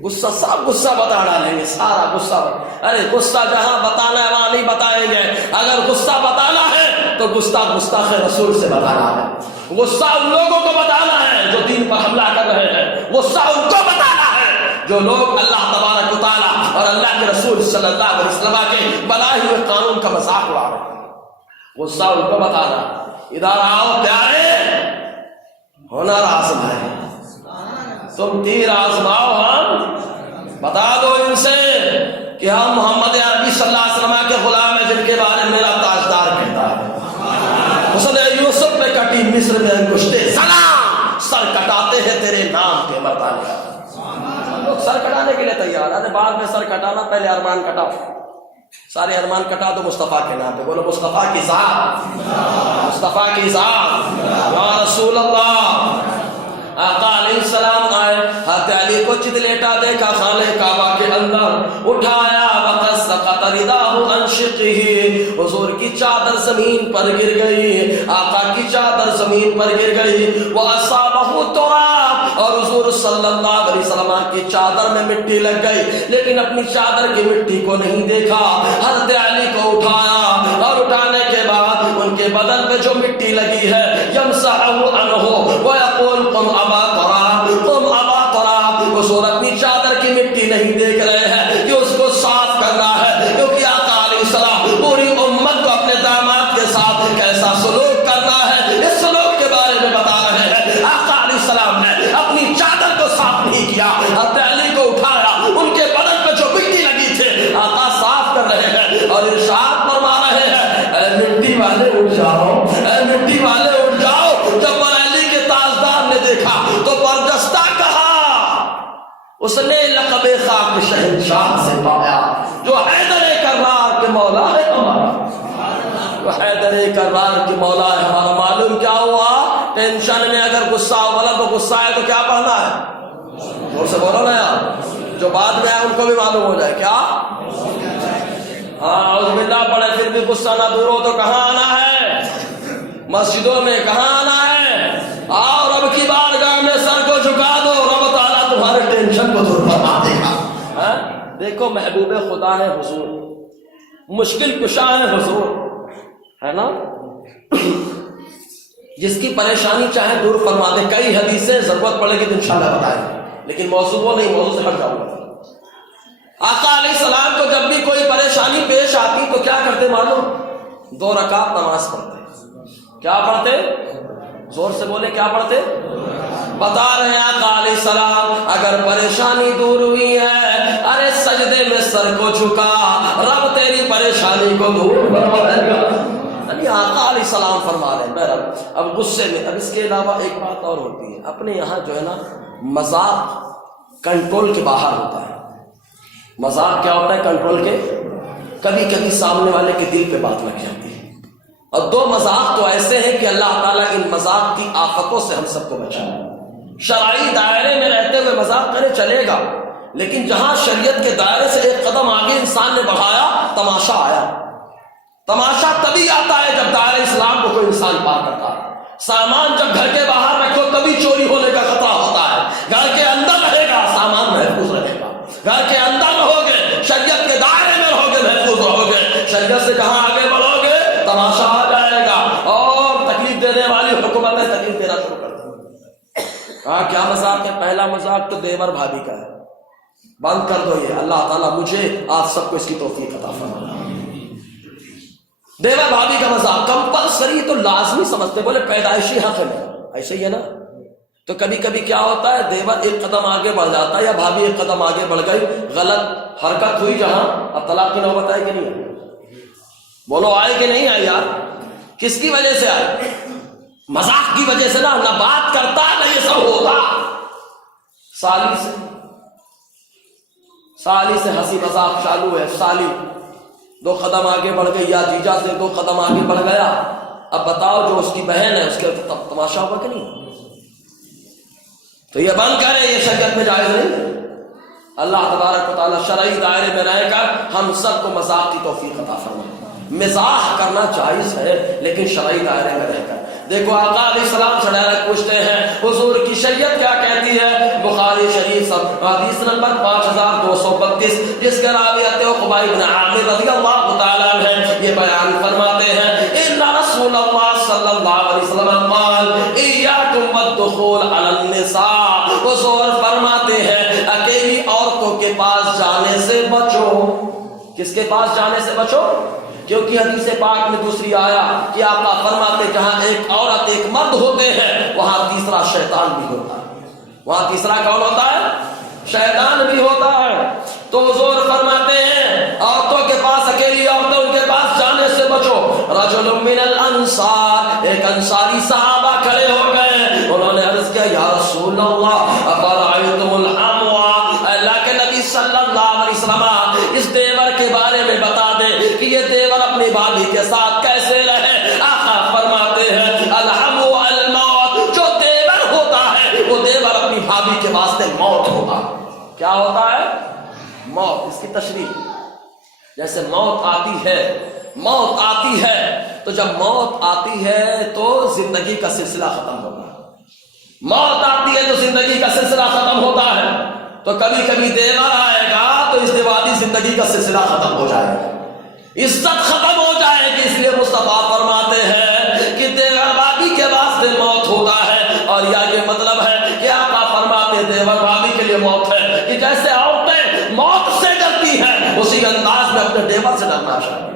غصہ، سب غصہ بتا ڈالیں گے، سارا غصہ۔ ارے غصہ جہاں بتانا ہے وہاں نہیں بتائیں گے، اگر غصہ بتانا ہے تو گستاخ رسول سے بتانا ہے، غصہ ان لوگوں کو بتانا ہے جو دین پر حملہ کر رہے ہیں، غصہ ان کو بتانا ہے جو لوگ اللہ تبارک و تعالیٰ اور اللہ کے رسول صلی اللہ علیہ وسلم کے بنائے ہوئے قانون کا مذاق اڑا رہے ہیں، غصہ ان کو بتانا۔ ادھر آؤ پیارے، ہنر آزمائے، تم تیر آزماؤ، ہم بتا دو ان سے کہ ہم محمد عربی صلی اللہ علیہ وسلم کے غلام ہیں جن کے بارے میں میرا تاجدار کہتا ہے، حسن یوسف پہ کٹی مصر میں انگشتے زنا، سر کٹاتے ہیں تیرے نام کے مردانہ۔ لوگ سر کٹانے کے لیے تیار ہے، بعد میں سر کٹانا، پہلے ارمان کٹاؤ، سارے ارمان کٹا دو مصطفیٰ کے نام پہ، بولو مصطفیٰ کی ذات، مصطفیٰ کی ذات، یا رسول اللہ۔ آقا علیہ السلام آئے، حضرت علی کو چت لیٹا دیکھا خانہ کعبہ کے اندر، اٹھایا وقت سقط رداہ عن شقہ، حضور کی چادر زمین پر گر گئی، آقا کی چادر زمین پر گر گئی، وَأَصَابَهُ تُرَابٌ، اور حضور صلی اللہ علیہ وسلم کی چادر میں مٹی لگ گئی، لیکن اپنی چادر کی مٹی کو نہیں دیکھا۔ حضرت علی کو اٹھایا اور اٹھانے کے بعد ان کے بدن پہ جو مٹی لگی ہے یمسحہ عنہ ویقول قم ابا تراب، قم ابا تراب، حضور اپنی چادر کی مٹی نہیں دیکھ رہے ہیں کہ اس کو صاف کرنا ہے، کیونکہ آقا علیہ السلام پوری امت کو اپنے داماد کے ساتھ کیسا سلوک کرنا ہے اس سلوک کے بارے میں بتا رہے ہیں۔ آقا علیہ السلام نے اپنی چادر کو صاف نہیں کیا، حضرت علی کو اٹھایا، ان کے بدن پہ جو مٹی لگی تھی آقا صاف کر رہے ہیں اور ارشاد فرما رہے ہیں، اے مٹی والے اٹھ جاؤ، اے مٹی والے اٹھ جاؤ۔ جب علی کے تاجدار نے دیکھا تو برجستہ کہا، اس نے لقب خاک شہنشاہ سے پایا، جو حیدر کرار کے مولا ہے ہمارا، جو حیدر کرار کے مولا ہے ہمارا۔ معلوم کیا ہوا؟ ٹینشن میں اگر غصہ والا تو غصہ ہے تو کیا پڑھنا ہے؟ اور سے بولو نا یار، جو بعد میں آئے ان کو بھی معلوم ہو جائے کیا؟ اعوذ باللہ پڑھے پھر بھی غصہ نہ دور ہو تو کہاں آنا ہے؟ مسجدوں میں کہاں آنا ہے؟ آؤ رب کی بارگاہ میں سر کو جھکا دو، رب تعالیٰ تمہارے ٹینشن کو دور فرما دے گا۔ دیکھو محبوب خدا ہے حضور، مشکل کشا ہے حضور، ہے نا؟ جس کی پریشانی چاہے دور فرما دے۔ کئی حدیثیں ضرورت پڑے گی تو انشاءاللہ بتائیں گے، لیکن موضوع وہ نہیں، موضوع سے ہٹ جاؤں گا۔ آقا علیہ السلام کو جب بھی کوئی پریشانی پیش آتی تو کیا کرتے معلوم؟ 2 رکعت نماز پڑھتے۔ کیا پڑھتے؟ زور سے بولے، کیا پڑھتے؟ بتا رہے ہیں آقا علیہ السلام اگر پریشانی دور ہوئی ہے، ارے سجدے میں سر کو جھکا، رب تیری پریشانی کو دور فرمائے گا۔ یعنی آقا علیہ السلام فرما رہے ہیں بہرحال اب غصے میں۔ اب اس کے علاوہ ایک بات اور ہوتی ہے، اپنے یہاں جو ہے نا مذاق کنٹرول کے باہر ہوتا ہے۔ مذاق کیا ہوتا ہے؟ کنٹرول کے، کبھی کبھی سامنے والے کے دل پہ بات لگ جاتی ہے، اور 2 مذاق تو ایسے ہیں کہ اللہ تعالیٰ ان مذاق کی آفتوں سے ہم سب کو بچائے۔ شرعی دائرے میں رہتے ہوئے مذاق کرے چلے گا، لیکن جہاں شریعت کے دائرے سے ایک قدم آگے انسان نے بڑھایا، تماشا آیا۔ تماشا تبھی آتا ہے جب دائرہ اسلام کو کوئی انسان پار کرتا ہے۔ سامان جب گھر کے باہر رکھو تبھی چوری ہونے کا خطرہ ہوتا ہے، گھر کے اندر رہے گا سامان محفوظ رہے گا، گھر کے اندر رہو گے شریعت کے دائرے میں رہو گے محفوظ رہو گے، شریعت سے جہاں آگے بڑھو گے تماشا آ جائے گا اور تکلیف دینے والی حکومتیں تکلیف دینا شروع کر دیں۔ کیا مذاق ہے؟ پہلا مذاق تو دیور بھابھی کا ہے، بند کر دو یہ. اللہ تعالیٰ مجھے آپ سب کو اس کی توفیق عطا فرمائے. دیور بھابھی کا مذاق کمپلسری تو لازمی سمجھتے, بولے پیدائشی حق ہے, ایسے ہی ہے نا. تو کبھی کبھی کیا ہوتا ہے, دیور ایک قدم آگے بڑھ جاتا ہے یا بھابھی ایک قدم آگے بڑھ گئی, غلط حرکت ہوئی جہاں, اب طلاق کی نوبت آئے کہ نہیں؟ بولو آئے کہ نہیں آئے یار؟ کس کی وجہ سے آئے؟ مذاق کی وجہ سے نا. نہ بات کرتا نہ یہ سب ہوتا. سالی سے ہنسی مذاق چالو ہے. سالی 2 قدم آگے بڑھ گئی یا جیجا سے 2 قدم آگے بڑھ گیا. اب بتاؤ جو اس کی بہن ہے اس کے تب تماشا ہوگا کہ نہیں؟ تو یہ بند کرے, یہ شریعت میں جائز نہیں. اللہ تبارک و تعالیٰ شرعی دائرے میں رہ کر ہم سب کو مذاق کی توفیق عطا فرمائے. مزاح کرنا جائز ہے لیکن شرعی دائرے میں رہ کر. دیکھو آقا علیہ السلام سے ڈائریکٹ پوچھتے ہیں حضور کی شریعت کیا کہتی ہے. بخاری شریف حدیث نمبر 5232, جس کے راوی عقبہ بن عامر رضی اللہ تعالیٰ عنہ یہ بیان فرماتے ہیں, ان رسول اللہ صلی اللہ علیہ وسلم قال ایاکم والدخول علی النساء. حضور فرماتے ہیں اکیلی عورتوں کے پاس جانے سے بچو. کس کے پاس جانے سے بچو؟ کیونکہ حدیث پاک میں دوسری آیا کہ آپ فرماتے جہاں ایک عورت ایک مرد ہوتے ہیں وہاں تیسرا شیطان بھی ہوتا ہے. وہاں تیسرا کون ہوتا ہے؟ شیطان بھی ہوتا ہے. تو حضور فرماتے ہیں عورتوں کے پاس, اکیلی عورتوں کے پاس جانے سے بچو. رجل من الانصار, ایک انصاری صحابہ کھڑے ہو گئے, انہوں نے عرض کیا یا رسول اللہ افرأیتم الاموا, اللہ کے نبی صلی اللہ علیہ وسلم اس دیور کے بارے میں بتا دیں کہ یہ دیور اپنی بھابھی کے ساتھ کیسے رہے. آقا فرماتے ہیں الحمو الموت, جو دیور ہوتا ہے وہ دیور اپنی بھابھی کے واسطے موت ہوتا. کیا ہوتا ہے؟ موت. اس کی تشریح جیسے موت آتی ہے تو جب موت آتی ہے تو زندگی کا سلسلہ ختم ہوگا. موت آتی ہے تو زندگی کا سلسلہ ختم ہوتا ہے. تو کبھی کبھی دیور آئے گا تو اس دیوالی زندگی کا سلسلہ ختم ہو جائے گا, عزت ختم ہو جائے گی. اس لیے مصطفیٰ فرماتے ہیں کہ دیور بھابھی کے واسطے موت ہوتا ہے. اور یہ مطلب ہے کہ آقا فرماتے دیور بھابھی کے لیے موت ہے کہ جیسے عورتیں موت سے ڈرتی ہیں اسی انداز میں اپنے دیور سے ڈرنا چاہیے.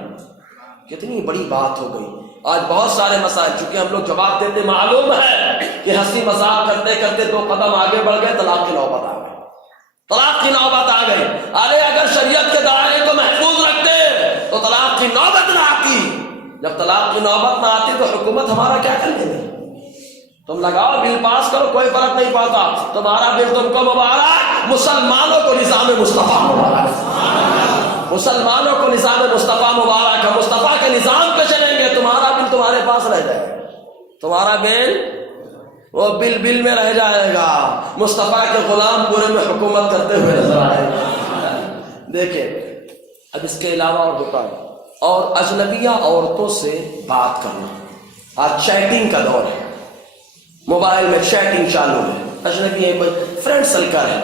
کتنی بڑی بات ہو گئی. آج بہت سارے مسائل چونکہ ہم لوگ جواب دیتے, معلوم ہے کہ ہنسی مذاق کرتے کرتے 2 قدم آگے بڑھ گئے, طلاق کی نوبت آ گئی. طلاق کی نوبت آ گئی. ارے اگر شریعت کے دائرے کو محفوظ رکھتے تو طلاق کی نوبت نہ آتی. جب طلاق کی نوبت نہ آتی تو حکومت ہمارا کیا کر لے گی؟ تم لگاؤ بل پاس کرو, کوئی فرق نہیں پڑتا. تمہارا بل تم کو مبارک, مسلمانوں کو نظام مصطفیٰ مبارک, مسلمانوں کو نظام مصطفیٰ مبارک ہے. مصطفیٰ کے نظام پہ چلیں گے, تمہارا بل تمہارے پاس رہ جائے گا. تمہارا بل وہ بل میں رہ جائے گا. مصطفیٰ کے غلام پورے میں حکومت کرتے ہوئے نظر آئے گا. دیکھیں اب اس کے علاوہ اور ہوتا ہے, اور اجنبیہ عورتوں سے بات کرنا. آج چیٹنگ کا دور ہے, موبائل میں چیٹنگ چالو ہے. اجنبی فرینڈ سرکل ہے.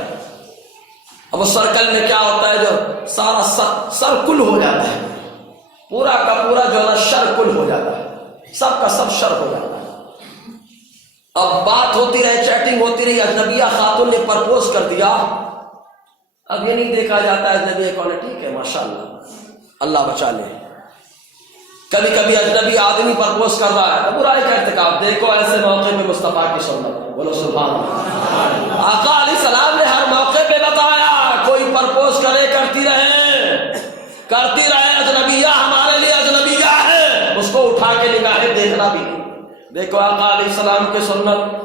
اب اس سرکل میں کیا ہوتا ہے, جو سارا سرکل ہو جاتا ہے, پورا کا پورا جو ہے نا شرکل ہو جاتا ہے, سب کا سب شر ہو جاتا ہے. اب بات ہوتی رہے, چیٹنگ ہوتی رہی, اجنبیہ خاتون نے پرپوز کر دیا. اب یہ نہیں دیکھا جاتا ہے اجنبی کون ہے, ٹھیک ہے ماشاءاللہ اللہ بچا لے. کبھی کبھی اجنبی آدمی پرپوز کر رہا ہے, برائی کا ارتکاب. دیکھو ایسے موقع پہ مصطفیٰ کی سنت, بولو سبحان اللہ. آقا علیہ السلام نے ہر موقع پہ بتایا کوئی پرپوز کرے کرتی رہے, اجنبیہ ہمارے لیے اجنبیہ ہے, اس کو اٹھا کے نگاہیں دیکھنا بھی. دیکھو آقا علیہ السلام کے سنت.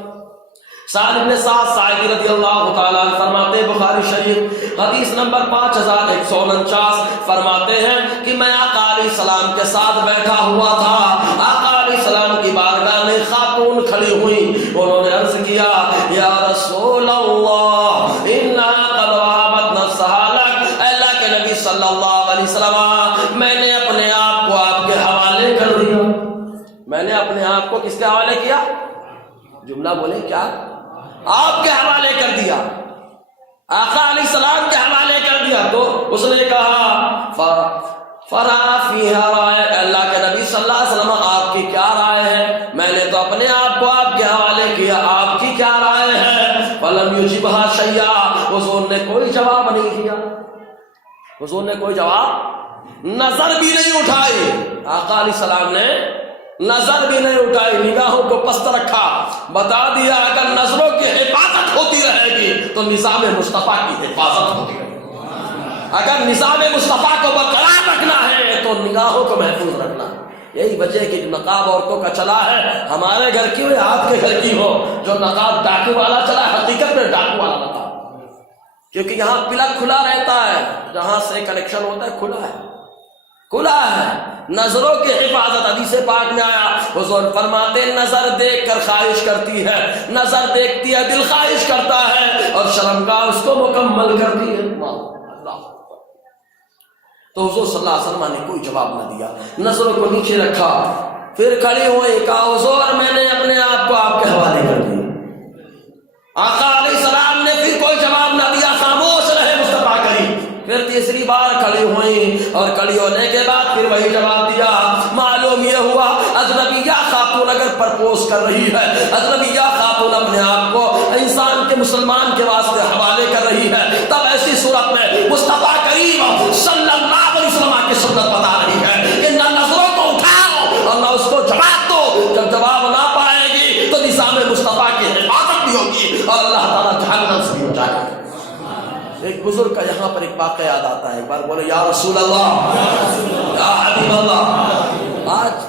سعد بن سعد ساعدی رضی اللہ تعالیٰ عنہ فرماتے, بخاری شریف حدیث نمبر 5149 فرماتے ہیں کہ میں آقا علیہ السلام کے ساتھ بیٹھا ہوا تھا. آقا علیہ السلام کی بارگاہ میں خاتون کھڑی ہوئی, انہوں نے عرض کیا یا رسول اللہ انا قد وهبت نفسها لك. اللہ کے نبی صلی اللہ علیہ وسلم میں نے اپنے آپ کو آپ کے حوالے کر دیا. میں نے اپنے آپ کو کس کے حوالے کیا؟ جملہ بولے کیا؟ آپ کے حوالے کر دیا, آقا علیہ السلام کے حوالے کر دیا. تو اس نے کہا فرا فیہا رائے, اللہ کے نبی صلی اللہ علیہ وسلم آپ کی کیا رائے ہے؟ میں نے تو اپنے آپ کو آپ کے حوالے کیا, آپ کی کیا رائے ہے؟ فلم یجبھا شیئا، حضور نے کوئی جواب نہیں دیا، حضور نے کوئی جواب، نظر بھی نہیں اٹھائی، آقا علیہ السلام نے نظر بھی نہیں اٹھائی، نگاہوں کو پست رکھا، بتا دیا اگر نظروں کی حفاظت ہوتی رہے گی تو نظام مصطفیٰ کی حفاظت ہوتی رہے گی، اگر نظام مصطفیٰ کو برقرار رکھنا ہے تو نگاہوں کو محفوظ رکھنا ہے۔ یہی وجہ کہ نقاب عورتوں کا چلا ہے، ہمارے گھر کی ہو یا آپ کے گھر کی ہو، جو نقاب ڈاکو والا چلا ہے حقیقت میں ڈاکو والا نقاب، کیونکہ یہاں پلک کھلا رہتا ہے، جہاں سے کنیکشن ہوتا ہے کھلا ہے، کھلا ہے۔ نظروں کی حفاظت، حدیث پاک میں آیا، حضور فرماتے نظر دیکھ کر خواہش کرتی ہے، نظر دیکھتی ہے دل خواہش کرتا ہے، اور شرمگاہ اس کو مکمل کرتی ہے۔ اللہ، تو حضور صلی اللہ علیہ وسلم نے کوئی جواب نہ دیا، نظروں کو نیچے رکھا، پھر کھڑی ہوئی، کہا حضور میں نے اپنے آپ کو آپ کے حوالے کر دیا۔ آقا علیہ السلام نے پھر کوئی جواب نہ دیا، خاموش رہے مصطفیٰ کریم۔ پھر تیسری بار کھڑی ہوئی، اور کھڑی ہونے کے بعد پھر وہی جواب دیا۔ معلوم یہ ہوا اجنبیہ خاتون اگر پرپوز کر رہی ہے، اجنبیہ خاتون اپنے آپ کو انسان کے مسلمان کے واسطے حوالے کر رہی ہے، تب ایسی صورت میں مصطفیٰ کریم صلی اللہ علیہ وسلم کی سنت بتا رہی ہے کہ نہ نظروں کو اٹھاؤ اور نہ اس کو جواب دو۔ جب جواب نہ پائے گی تو نظام مصطفیٰ کی حفاظت بھی ہوگی اور اللہ تعالیٰ جہنم سے بھی بچائے گا۔ ایک بزرگ کا یہاں پر ایک واقعہ یاد آتا ہے، ایک بار بولے یا رسول اللہ، یا حبیب اللہ۔ آج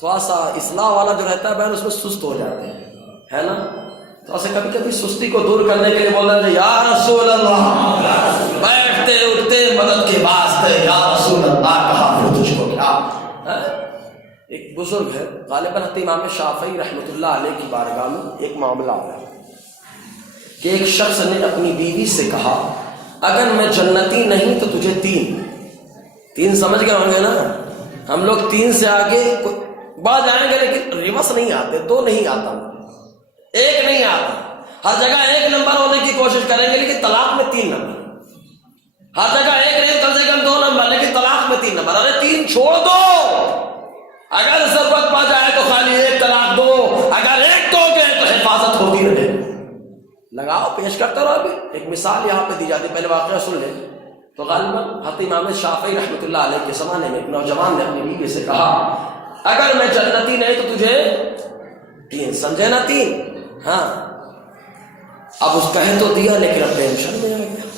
تھوڑا سا اصلاح والا جو رہتا ہے بہن اس میں سست ہو جاتے ہیں، ہے نا، تو ایسے کبھی کبھی سستی کو دور کرنے کے لیے بول رہے ہیں یا رسول اللہ، بیٹھتے اٹھتے مدد کے واسطے یا رسول اللہ کہا پھر تجھ کو کیا۔ ایک بزرگ ہے، غالباً امام شافعی رحمۃ اللہ علیہ کی بارگاہ میں ایک معاملہ آیا کہ ایک شخص نے اپنی بیوی سے کہا اگر میں جنتی نہیں تو تجھے تین سمجھ گئے ہوں گے نا، ہم لوگ 3 سے آگے بعض آئیں گے لیکن ریورس نہیں آتے، 2 نہیں آتا، 1 نہیں آتا، ہر جگہ 1 نمبر ہونے کی کوشش کریں گے لیکن طلاق میں 3 نمبر، ہر جگہ 1 نہیں کم سے کم 2 نمبر لیکن طلاق میں 3 نمبر۔ ارے 3 چھوڑ دو، اگر ضرورت پا جائے تو خالی 1 طلاق دو، اگر 1 دو گے تو حفاظت ہوتی رہے۔ لگاؤ، پیش کرتا رہو۔ ابھی ایک مثال یہاں پہ دی جاتی، پہلے واقعہ سن لیں۔ تو غالباً حضرت امام شافعی رحمۃ اللہ علیہ کے زمانے میں ایک نوجوان نے اپنی بیوی سے کہا اگر میں جنتی نہیں تو تجھے 3، سمجھے نا 3، ہاں۔ اب اس کہہ تو دیا لیکن اب ٹینشن میں آ گیا،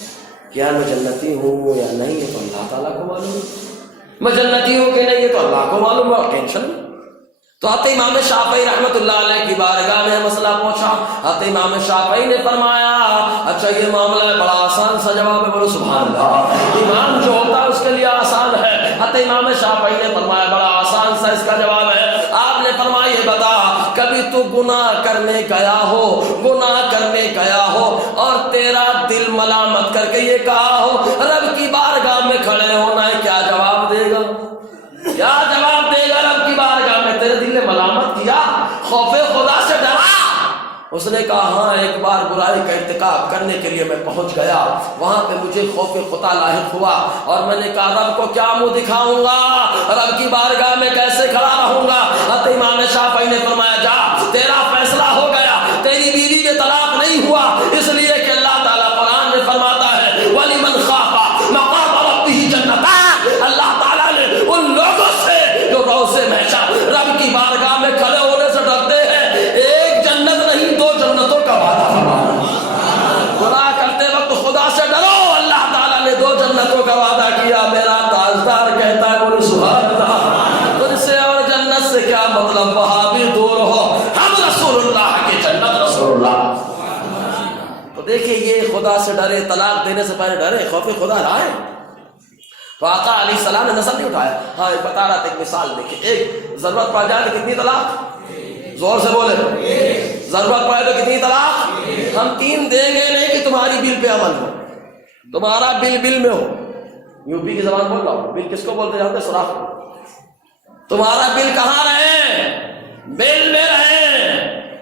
کیا میں جنتی ہوں یا نہیں یہ تو اللہ تعالیٰ کو معلوم ہے، میں جنتی ہوں کہ نہیں یہ تو اللہ کو معلوم ہے، اور ٹینشن میں۔ تو حضرت امام شافعی رحمۃ اللہ علیہ کی بارگاہ میں مسئلہ پہنچا، حضرت امام شافعی نے فرمایا اچھا یہ معاملہ ہے، بڑا آسان سا جواب ہے، بولو سبحان اللہ۔ امام جو ہوتا ہے اس کے لیے آسان ہے، حضرت امام شافعی نے فرمایا بڑا آسان سا اس کا جواب ہے۔ آپ نے فرمایا یہ بتا کبھی تو گناہ کرنے گیا ہو اور تیرا دل ملامت کر کے یہ کہا ہو رب کی بارگاہ میں کھڑے ہونا ہے، کیا جواب دے گا؟ کیا جواب دے گا رب کی بارگاہ میں؟ تیرے دل نے ملامت کیا، خوف خدا سے ڈرا؟ اس نے کہا ہاں ایک بار برائی کا ارتکاب کرنے کے لیے میں پہنچ گیا، وہاں پہ مجھے خوف خدا لاحق ہوا اور میں نے کہا رب کو کیا منہ دکھاؤں گا، رب کی بارگاہ میں کیسے کھڑا رہوں گا؟ حضرت امام شافعی نے فرمایا جا تیرا فیصلہ ہو گیا، تیری بیوی کے طلاق نہیں ہوا، اس لیے کہ اللہ تعالیٰ قرآن میں فرماتا ہے وَلِمَنْ خَافَ مَقَامَ رَبِّهِ جَنَّتَانِ، اللہ تعالیٰ نے ان لوگوں سے جو روز محشر رب کی بارگاہ میں کھڑے ہونے سے ڈرتے ہیں، ایک جنت نہیں 2 جنتوں کا وعدہ فرمایا۔ گناہ کرتے وقت خدا سے ڈرو، اللہ تعالیٰ نے 2 جنتوں کا وعدہ کیا۔ میرا تاجدار کہتا ہے بولو سبحان اللہ، تجھ سے اور جنت سے کیا مطلب، وہاں بھی دور ہو، ہم رسول اللہ کی جنت رسول اللہ۔ تو دیکھیں یہ خدا سے ڈرے، طلاق دینے سے پہلے ڈرے، خوف خدا رہے۔ تو آقا علیہ السلام نے نظر نہیں اٹھایا، ہاں ایک بتا رہا تھا ایک مثال دیکھیں، ایک ضرورت پڑ جائے تو کتنی طلاق؟ زور سے بولے، ضرورت پڑے تو کتنی طلاق؟ ہم 3 دیں گے نہیں کہ تمہاری بل پہ عمل ہو، تمہارا بل میں ہو۔ یو پی کی زبان بول رہا ہوں، بل کس کو بولتے جانتے؟ سوراخ کو۔ تمہارا بل کہاں رہے؟ بل میں رہے،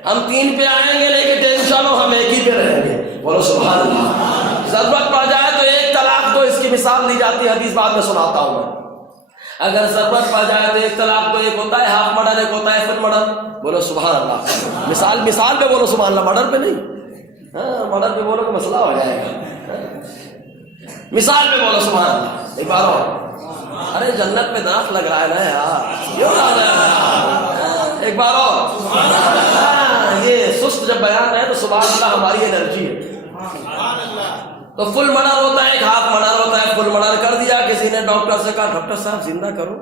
ہم 3 پہ آئیں گے نہیں کہ ٹینشن ہو، ہم 1 ہی پہ رہیں گے، بولو سبحان اللہ۔ ضرورت پڑ جائے تو 1 طلاق دو، اس کی مثال دی جاتی ہے، حدیث بعد میں سناتا ہوں میں۔ اگر ضرورت پڑ جائے تو 1 طلاق دو، ایک ہوتا ہے ہاف مرڈر، ایک ہوتا ہے فل مرڈر، بولو سبحان اللہ۔ مثال پہ بولو سبحان اللہ، مرڈر پہ نہیں۔ ہاں مدد پہ بولو کہ مسئلہ ہو جائے گا. مثال پہ بولو سبحان اللہ. ایک بار اور ارے جنت میں دانت لگ رہا ہے نا یار, ایک بار اور. یہ سست جب بیان ہے تو سبحان اللہ ہماری انرجی ہے. تو فل مرڈر ہوتا ہے, ایک ہاتھ مرڈر ہوتا ہے. فل مرڈر کر دیا کسی نے, ڈاکٹر سے کہا ڈاکٹر صاحب زندہ کرو.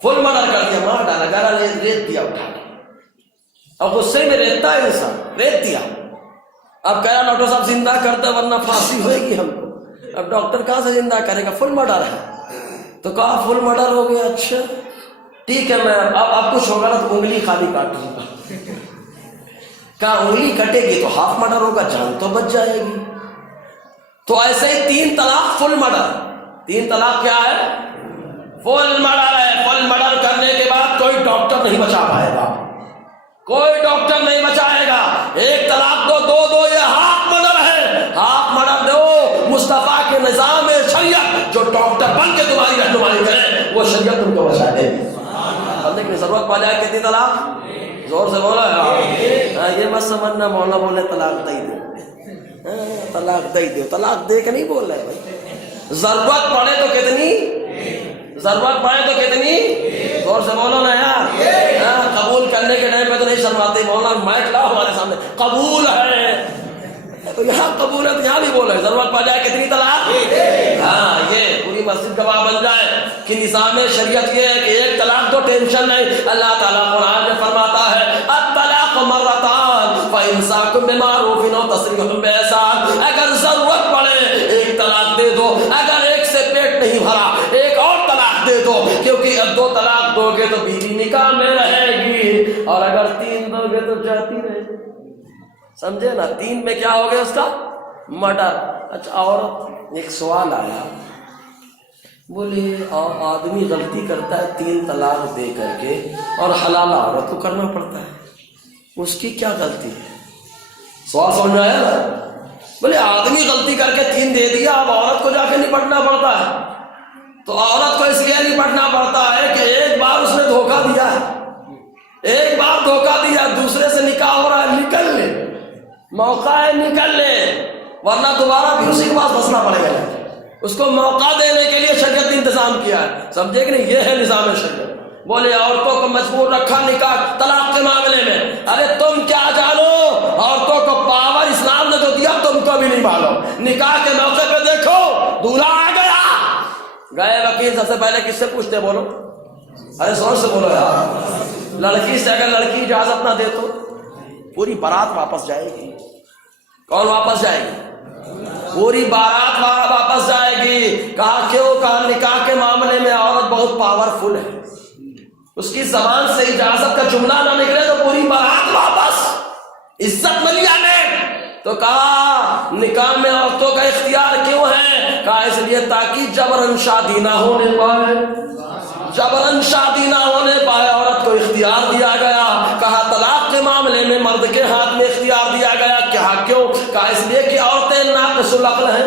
فل مرڈر کر دیا, مار ڈالا, گارا ریت دیا اٹھا کے. اب غصے میں ریتتا ہے انسان, ریت دیا. اب کہا ڈاکٹر صاحب زندہ کرتے ورنہ پھانسی ہوئے گی ہم کو. اب ڈاکٹر کہاں سے زندہ کرے گا, فل مرڈر ہے. تو کہا فل مرڈر ہو گیا, اچھا ٹھیک ہے, میں اب کچھ ہوگا نا تو انگلی خالی کاٹوں گا. کہا انگلی کٹے گی تو ہاف مرڈر ہوگا, جان تو بچ جائے گی. تو ایسے ہی 3 طلاق فل مرڈر. 3 طلاق کیا ہے؟ فل مرڈر ہے. فل مرڈر کرنے کے بعد کوئی ڈاکٹر نہیں بچا پائے گا, کوئی ڈاکٹر نہیں بچائے گا. 1 طلاق دو, 2 یہ ہاف مرڈر ہے. ہاف مرڈر دو مصطفیٰ کے نظام شریعت, جو ڈاکٹر بن کے تمہاری رہنمائی کرے وہ شریعت تم کو بچا دے گی. بندے کی ضرورت پا جائے کتنی طلاق, زور سے بولا ہے. یہ مت سمجھنا مولانا بولے طلاق دے دو, طلاق دے دو, طلاق دے کے نہیں بول رہے بھائی. ضرورت پڑے تو کتنی, ضرورت پڑے تو کتنی, زور سے بولو نا یار. قبول کرنے کے ٹائم پہ تو نہیں شرماتے, مولانا مائک لاؤ ہمارے سامنے, قبول ہے تو یہاں قبول ہے تو یہاں بھی بولے. ضرورت پا جائے کتنی طلاق, ہاں یہ پوری مسجد گواہ بن جائے کہ نظام شریعت یہ ہے کہ 1 طلاق تو ٹینشن نہیں. اللہ تعالیٰ قرآن میں فرماتا ہے الطلاق مرتان فإمساک بمعروف او تسریح بإحسان. اگر ضرورت پڑے 1 طلاق دے دو, اگر 1 سے پیٹ نہیں بھرا 1 اور طلاق دے دو, کیونکہ اب 2 طلاق دو گے تو بیوی نکاح میں رہے گی, اور اگر 3 دو گے تو جاتی رہے گی. سمجھے نا, 3 میں کیا ہو گیا اس کا مرڈر. اچھا عورت, ایک سوال آیا, بولے آدمی غلطی کرتا ہے 3 طلاق دے کر کے اور حلال عورت کو کرنا پڑتا ہے, اس کی کیا غلطی ہے؟ سوال سمجھ میں آیا نا. بولے آدمی غلطی کر کے 3 دے دیا, اب عورت کو جا کے نپٹنا پڑتا ہے. تو عورت کو اس لیے نپٹنا پڑتا ہے کہ ایک بار اس نے دھوکہ دیا ہے, ایک بار دھوکہ دیا, دوسرے سے نکاح ہو رہا ہے, نکل لے, موقع ہے نکل لے, ورنہ دوبارہ بھی اسی کے پاس پھنسنا پڑے گا. اس کو موقع دینے کے لیے شریعت نے انتظام کیا ہے, سمجھے کہ نہیں, یہ ہے نظام شریعت. بولے عورتوں کو مجبور رکھا نکاح طلاق کے معاملے میں. ارے تم کیا جانو, عورتوں کو پاور اسلام نے جو دیا تم کو بھی نہیں معلوم. نکاح کے موقع پہ دیکھو دولہا آ گیا, گئے وکیل سب سے پہلے کس سے پوچھتے, بولو, ارے زور سے بولو یار. لڑکی سے اگر لڑکی اجازت نہ دے تو پوری بارات واپس جائے گی. کون واپس جائے گی؟ پوری بارات واپس جائے گی. کہا کیوں؟ کہا نکاح کے معاملے میں عورت بہت پاورفل ہے, اس کی زبان سے اجازت کا جملہ نہ نکلے تو پوری بارات واپس, عزت ملیا میں. تو کہا نکاح میں عورتوں کا اختیار کیوں ہے؟ کہا اس لیے تاکہ جبرن شادی نہ ہونے پائے, جبرن شادی نہ ہونے پائے, عورت کو اختیار دیا گیا. کہا طلاق کے معاملے میں مرد کے ہاتھ میں اختیار دیا گیا. کیوں؟ کہا اس لیے کہ عورتیں ناقص العقل ہیں,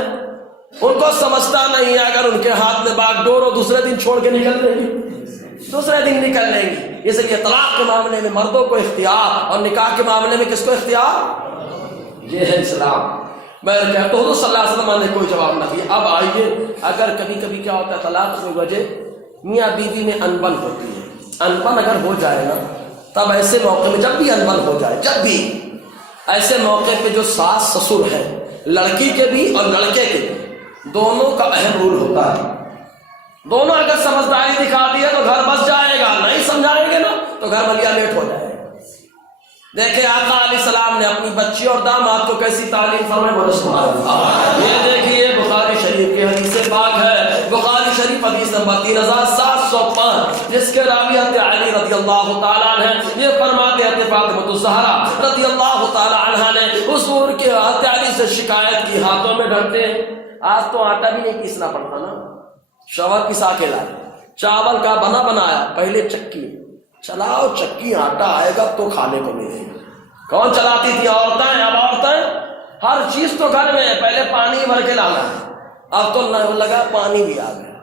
ان کو سمجھتا نہیں ہے اگر ان کے ہاتھ میں باغ ڈور ہو دوسرے دن چھوڑ کے نکل لیں گی, دوسرے دن نکل لیں گی. اس لیے طلاق کے معاملے میں مردوں کو اختیار, اور نکاح کے معاملے میں کس کو اختیار؟ یہ ہے اسلام. میں کہتا ہوں صلی اللہ علیہ وسلم نے کوئی جواب نہ دیا. اب آئیے, اگر کبھی کبھی کیا ہوتا ہے طلاق کی وجہ میاں بیوی میں انبن ہوتی ہے. انبن اگر ہو جائے نا, تب ایسے موقع میں, جب بھی انبن ہو جائے, جب بھی ایسے موقع پہ جو ساس سسر ہے, لڑکی کے بھی اور لڑکے کے بھی, دونوں کا اہم رول ہوتا ہے. دونوں اگر سمجھداری دکھا دی ہے تو گھر بس جائے گا, نہیں سمجھائیں گے نا تو گھر بلیا لیٹ ہو جائے گا. دیکھیں آقا علیہ السلام نے اپنی بچی اور داماد کو کیسی تعلیم فرمائی, بولے سبحان اللہ. یہ دیکھیے بخاری شریف کی حدیث پاک ہے, بخاری شریف حدیث نمبر 3705, جس کے راوی حضرت علی رضی اللہ تعالیٰ عنہ یہ فرماتے ہیں فاطمہ الزہرا رضی اللہ تعالیٰ عنہ نے حضور کے حضرت علی سے شکایت کی, ہاتھوں میں ڈھکتے ہیں. آج تو آٹا بھی نہیں پیسنا پڑتا نا, شوہر پسا کے لائے, چاول کا بنا بنایا, پہلے چکی چلاؤ, چکی آٹا آئے گا تو کھانے کو ملے گا. کون چلاتی تھی؟ عورتیں. اب عورتیں ہر چیز تو گھر میں ہے, پہلے پانی بھر کے لانا ہے, اب تو لگا پانی بھی آ گیا,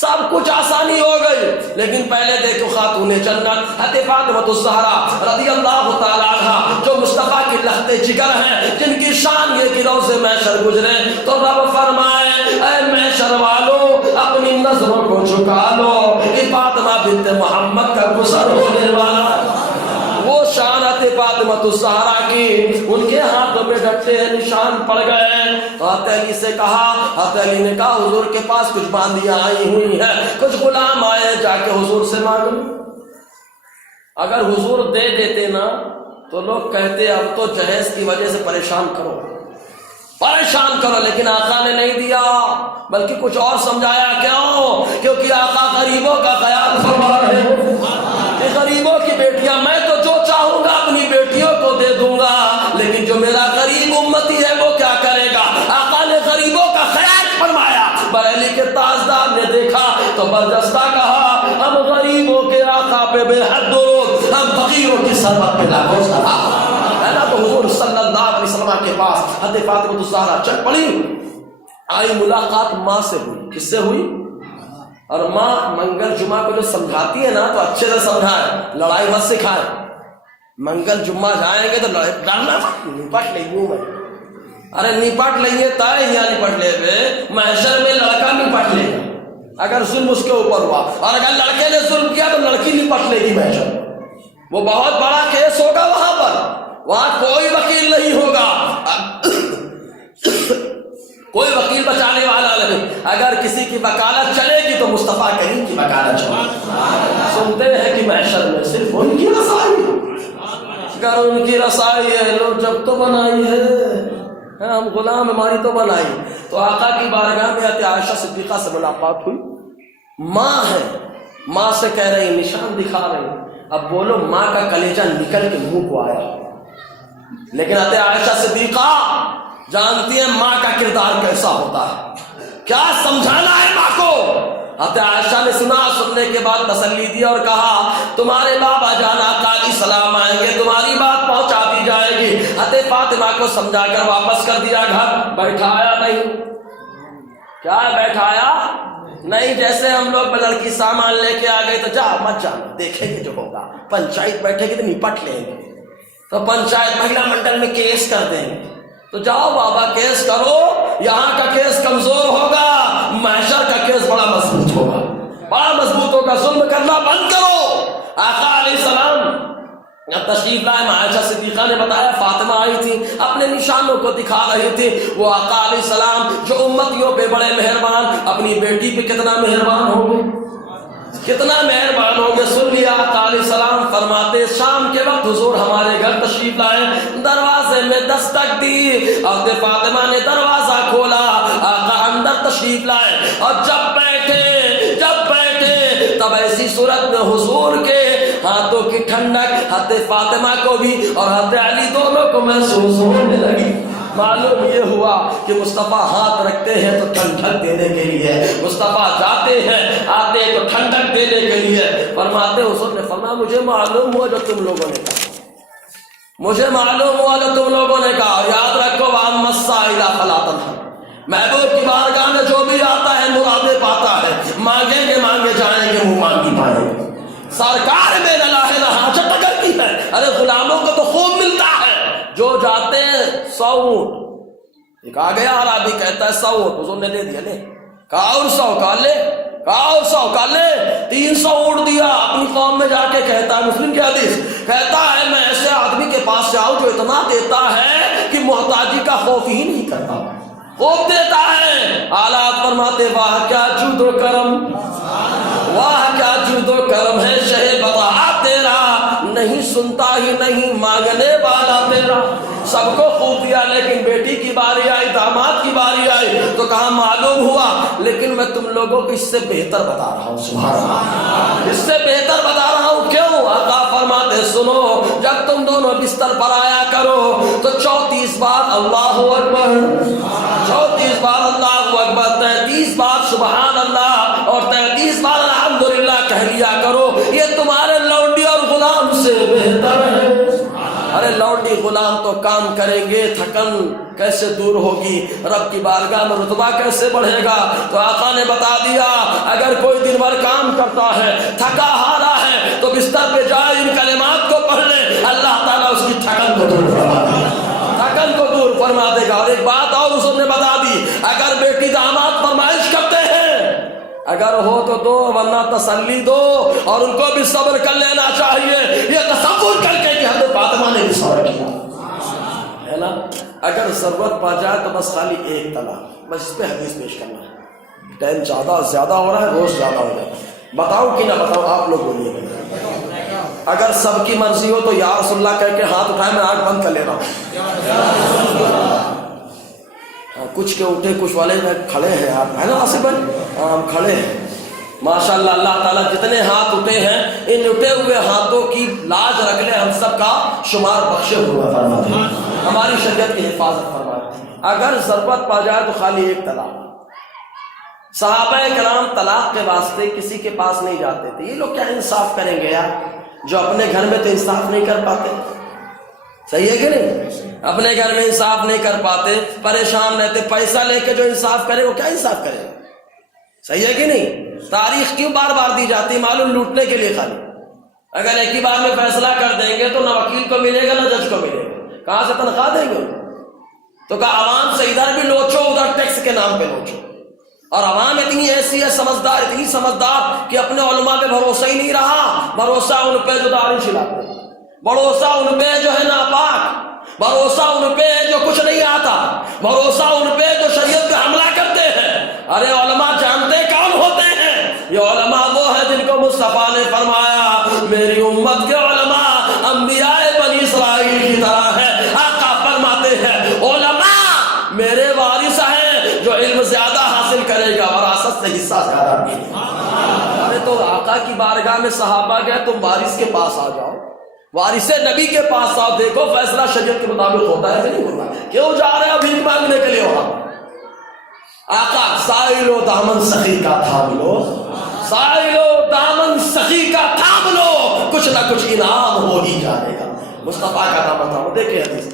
سب کچھ آسانی ہو گئی. لیکن پہلے دیکھو خاتون جنت حضرت فاطمہ الزہرا رضی اللہ تعالیٰ عنہ جو مصطفیٰ کی لخت جگر ہیں، جن کی شان یہ کہ روز محشر گزرے تو رب فرمائے اے محشر والو اپنی نظروں کو جھکا لو کہ فاطمہ بنت محمد کا گزر ہونے والا. وہ شان حضرت فاطمہ الزہرا کی ان کے ہاتھوں میں ڈٹے نشان پڑ گئے. تو حضرت علی سے کہا، حضرت علی نے کہا حضور کے پاس کچھ باندیاں آئی ہوئی ہیں، کچھ غلام آئے، جا کے حضور سے مانگ لو. اگر حضور دے دیتے نا تو لوگ کہتے اب تو جہیز کی وجہ سے پریشان کرو. لیکن آقا نے نہیں دیا، بلکہ کچھ اور سمجھایا. کیوں؟ کیونکہ آقا غریبوں کا خیال فرما رہے ہیں. غریبوں کی بیٹیاں میں تو جو چاہوں گا اپنی بیٹیوں کو دے دوں گا، لیکن جو میرا غریب امتی ہے وہ کیا کرے گا؟ آقا نے غریبوں کا خیال فرمایا. بریلی کے تاجدار نے دیکھا تو برجستہ کہا ہم غریبوں کے آقا پہ بے حد درود، ہم فقیروں کی سربت پہ لاکھوں سلام. ہے نا؟ تو حضور صلی اللہ علیہ وسلم کے پاس حضرت فاطمہ الزہرا چل پڑی. آئی ملاقات ماں سے ہوئی. کس سے ہوئی؟ اور ماں منگل جمعہ کو جو سمجھاتی ہے نا تو اچھے سے سمجھائے، لڑائی مت سکھائے. منگل جمعہ جائیں گے تو ڈرنا نپٹ لیں گے. میں ارے نپٹ لیں تائے یہاں نپٹ لے گئے، محشر میں لڑکا نپٹ لے گا اگر ظلم اس کے اوپر ہوا، اور اگر لڑکے نے ظلم کیا تو لڑکی نپٹ لے گی محشر. وہ بہت بڑا کیس ہوگا وہاں پر. وہاں کوئی وکیل نہیں ہوگا، کوئی وکیل بچانے والا نہیں. اگر کسی کی وکالت چلے گی تو مصطفیٰ کریم کی وکالت چلے گی. سنتے ہیں کہ محشر میں صرف ان کی رسائی، اگر ان کی رسائی ہے لو جب تو بنائی ہے، ہم غلام ہماری تو بنائی. تو آقا کی بارگاہ میں حضرت عائشہ صدیقہ سے ملاقات ہوئی. ماں ہے، ماں سے کہہ رہی نشان دکھا رہی. اب بولو ماں کا کلیجہ نکل کے منہ کو آیا. لیکن حضرت عائشہ صدیقہ جانتی ہیں ماں کا کردار کیسا ہوتا ہے، کیا سمجھانا ہے ماں کو. حضرت عائشہ نے سننے کے بعد تسلی دی اور کہا تمہارے بابا جان آقا علیہ السلام آئیں گے، تمہاری بات پہنچا دی جائے گی. حضرت فاطمہ کو سمجھا کر واپس کر دیا گھر. بیٹھایا نہیں. کیا بیٹھایا نہیں؟ جیسے ہم لوگ لڑکی سامان لے کے آ گئے تو جا مت جا، دیکھیں گے جو ہوگا. پنچایت بیٹھے گی تو نپٹ لیں گے، تو پنچایت مہیلا منڈل میں کیس کر دیں گے. تو جاؤ بابا کیس کرو، یہاں کا کیس کمزور ہوگا، محشر کا کیس بڑا مضبوط ہوگا، بڑا مضبوط ہوگا. ظلم کرنا بند کرو. آقا علیہ السلام تشریف لائے. عائشہ صدیقہ نے بتایا فاطمہ آئی تھی، اپنے نشانوں کو دکھا رہی تھی. وہ آقا علیہ السلام جو امتیوں پہ بڑے مہربان، اپنی بیٹی پہ کتنا مہربان ہوں گے، کتنا مہربان ہوں گے. سن لیا آقا علیہ السلام فرماتے شام کے وقت حضور ہمارے گھر تشریف لائے، دروازے میں دستک دی. حضرت فاطمہ نے دروازہ کھولا، آقا اندر تشریف لائے. اور جب بیٹھے تب ایسی صورت میں حضور کے ہاتھوں کی ٹھنڈک حضرت فاطمہ کو بھی اور حضرت علی دونوں کو محسوس ہونے لگی. معلوم یہ ہوا کہ مصطفیٰ ہاتھ رکھتے ہیں تو ٹھنڈک دینے کے لیے، مصطفیٰ جاتے ہیں آتے تو ٹھنڈک دینے کے لیے. فرماتے حضور نے فرمایا مجھے معلوم ہوا جو تم لوگوں نے کہا، مجھے معلوم ہوا جو تم لوگوں نے کہا. یاد رکھو وَأَمَّا السَّائِلَ فَلَا تَنْهَرْ. محبوب کی بارگاہ میں جو بھی آتا ہے مرادیں پاتا ہے. مانگیں گے مانگے جائیں گے، منہ مانگی پائیں گے. سرکار میں نہ ہے نہ حاجت اگر کی ہے. ارے غلاموں کو تو خوب ملتا ہے، جو جاتے ہیں 100 اونٹ. ایک آ گیا عربی کہتا ہے 100 اونٹ، حضور نے دے دیا. لے کہا اور 100 کا لے، کہا اور 100 کا لے. 300 اونٹ دیا. اپنی قوم میں جا کے کہتا ہے، مسلم کی حدیث کہتا ہے میں ایسے آدمی کے پاس سے آؤں جو اتنا دیتا ہے کہ محتاجی کا خوف ہی نہیں کرتا، خوب دیتا ہے. حالات فرماتے واہ کیا جود و کرم، واہ کیا جود و کرم ہے شہ بتا تیرا، نہیں سنتا ہی نہیں مانگنے والا تیرا. سب کو خوب دیا، لیکن بیٹی کی باری آئی، داماد کی باری آئی تو کہاں معلوم ہوا. لیکن میں تم لوگوں کو اس سے بہتر بتا رہا ہوں. سبحان اللہ، اس سے بہتر بتا رہا ہوں. کیوں؟ آقا فرماتے سنو، جب تم دونوں بستر پر آیا کرو تو 34 بار اللہ اکبر، 34 بار اللہ اکبر، 33 بار سبحان اللہ اور 33 بار الحمدللہ کہہ لیا کرو. یہ تمہارے لونڈی اور غلام سے بہتر ہے. ارے لونڈی غلام تو کام کریں گے، تھکن کیسے دور ہوگی، رب کی بارگاہ میں رتبہ کیسے بڑھے گا؟ تو آقا نے بتا دیا اگر کوئی دن بھر کام کرتا ہے، تھکا ہارا ہے، تو بستر پہ جائے ان کلمات کو پڑھ لے، اللہ تعالیٰ اس کی تھکن کو دور فرما دے گا، تھکن کو دور فرما دے گا۔ اور ایک بات اور اس نے بتا دی، اگر بیٹی داماد فرمائش کرتے ہیں اگر ہو تو دو، ورنہ تسلی دو، اور ان کو بھی صبر کر لینا چاہیے۔ یہ تصور کر کے کہ حضرت فاطمہ نے بھی صبر کیا ہے نا۔ اگر ضرورت پا جائے تو بس خالی ایک طلاق، بس اس پہ حدیث پیش کرنا ہے۔ ٹائم زیادہ ہو رہا ہے، روز زیادہ ہو جاتا ہے، بتاؤ کہ نہ بتاؤ آپ لوگ بولیے گا۔ اگر سب کی مرضی ہو تو یا رسول اللہ کہہ کے ہاتھ اٹھائے، میں آنکھ بند کر لے رہا ہوں۔ کچھ کے اٹھے، کچھ والے میں کھڑے ہیں، آپ ہے نا آصف بھائی، ہم کھڑے ہیں ماشاءاللہ۔ اللہ تعالیٰ جتنے ہاتھ اٹھے ہیں ان اٹھے ہوئے ہاتھوں کی لاج رکھ لے، ہم سب کا شمار بخشے ہوئے فرما دے، ہماری شریعت کی حفاظت فرما دے۔ اگر ضرورت پا جائے تو خالی ایک طلاق۔ صحابہ کرام طلاق کے واسطے کسی کے پاس نہیں جاتے تھے۔ یہ لوگ کیا انصاف کریں گے یار، جو اپنے گھر میں تو انصاف نہیں کر پاتے، صحیح ہے کہ نہیں؟ اپنے گھر میں انصاف نہیں کر پاتے، پریشان رہتے، پیسہ لے کے جو انصاف کرے وہ کیا انصاف کرے؟ صحیح ہے کہ نہیں؟ تاریخ کیوں بار بار دی جاتی؟ معلوم لوٹنے کے لیے خالی۔ اگر ایک ہی بار میں فیصلہ کر دیں گے تو نہ وکیل کو ملے گا نہ جج کو ملے گا، کہاں سے تنخواہ دیں گے؟ تو کہا عوام سے ادھر بھی لوچو ادھر ٹیکس کے نام پہ لوچو۔ اور عوام اتنی ایسی ہے سمجھدار، اتنی سمجھدار کہ اپنے علماء پہ بھروسہ ہی نہیں رہا، بھروسہ ان پہ جو داڑھی چھلاتے ہیں، بھروسہ ان پہ جو ہے ناپاک، بھروسہ ان پہ جو کچھ نہیں آتا، بھروسہ ان پہ جو شریعت پہ حملہ کرتے ہیں۔ ارے علماء جانتے کون ہوتے ہیں؟ یہ علماء وہ ہیں جن کو مصطفیٰ نے فرمایا میری امت کے علماء انبیاء بنی اسرائیل کی طرح ہے۔ آقا فرماتے ہیں علماء میرے وارث ہیں، جو علم زیادہ حاصل کرے گا وراثت سے حصہ زیادہ ملے گا۔ ارے تو آقا کی بارگاہ میں صحابہ گئے، تم وارث کے پاس آ جاؤ، وارث نبی کے پاس آؤ، دیکھو فیصلہ شریعت کے مطابق ہوتا ہے کہ نہیں ہوتا، کیوں جا رہے ہو بھیک مانگنے کے لیے وہاں؟ آقا سائلو دامن سخی کا تھام لو، سائلو دامن سخی کا تھام لو، کچھ نہ کچھ انعام ہو ہی جائے گا۔ مصطفیٰ کا نام تھا۔ دیکھیں حدیث،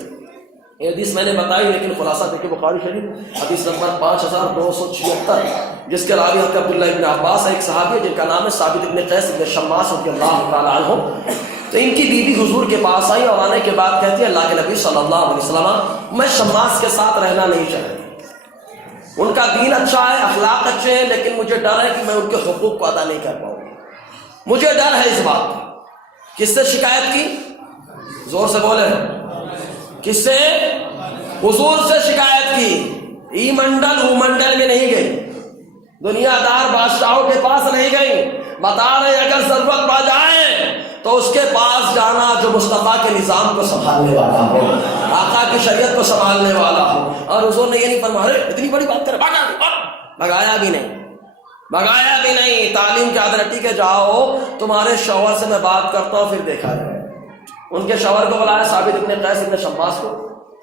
یہ حدیث میں نے بتائی لیکن خلاصہ دیکھیں بخاری شریف حدیث نمبر 5276، جس کے راوی حضرت عبداللہ ابن عباس ہے، ایک صحابی جن کا نام ہے ثابت ابن قیس ابن شماس رضی اللہ تعالیٰ عنہ۔ تو ان کی بیوی حضور کے پاس آئی اور آنے کے بعد کہتی ہے اللہ کے نبی صلی اللہ علیہ وسلم میں شماس کے ساتھ رہنا نہیں چاہتی، ان کا دین اچھا ہے، اخلاق اچھے ہیں، لیکن مجھے ڈر ہے کہ میں ان کے حقوق کو ادا نہیں کر پاؤں گی، مجھے ڈر ہے اس بات کا۔ کس سے شکایت کی؟ زور سے بولے، کس سے؟ حضور سے شکایت کی۔ ای منڈل او منڈل میں نہیں گئی، دنیا دار بادشاہوں کے پاس نہیں گئی، بتا رہے اگر ضرورت پا جائے تو اس کے پاس جانا جو مصطفیٰ کے نظام کو سنبھالنے والا ہو، آقا کی شریعت کو سنبھالنے والا ہو۔ اور حضور نے یہ نہیں فرمایا اتنی بڑی بات کرے، بھگایا بھی نہیں، بھگایا بھی نہیں۔ تعلیم کے ادھرٹی کے جاؤ، تمہارے شوہر سے میں بات کرتا ہوں پھر دیکھا جائے۔ ان کے شوہر کو بلایا، ثابت ابن قیس ابن شماس کو۔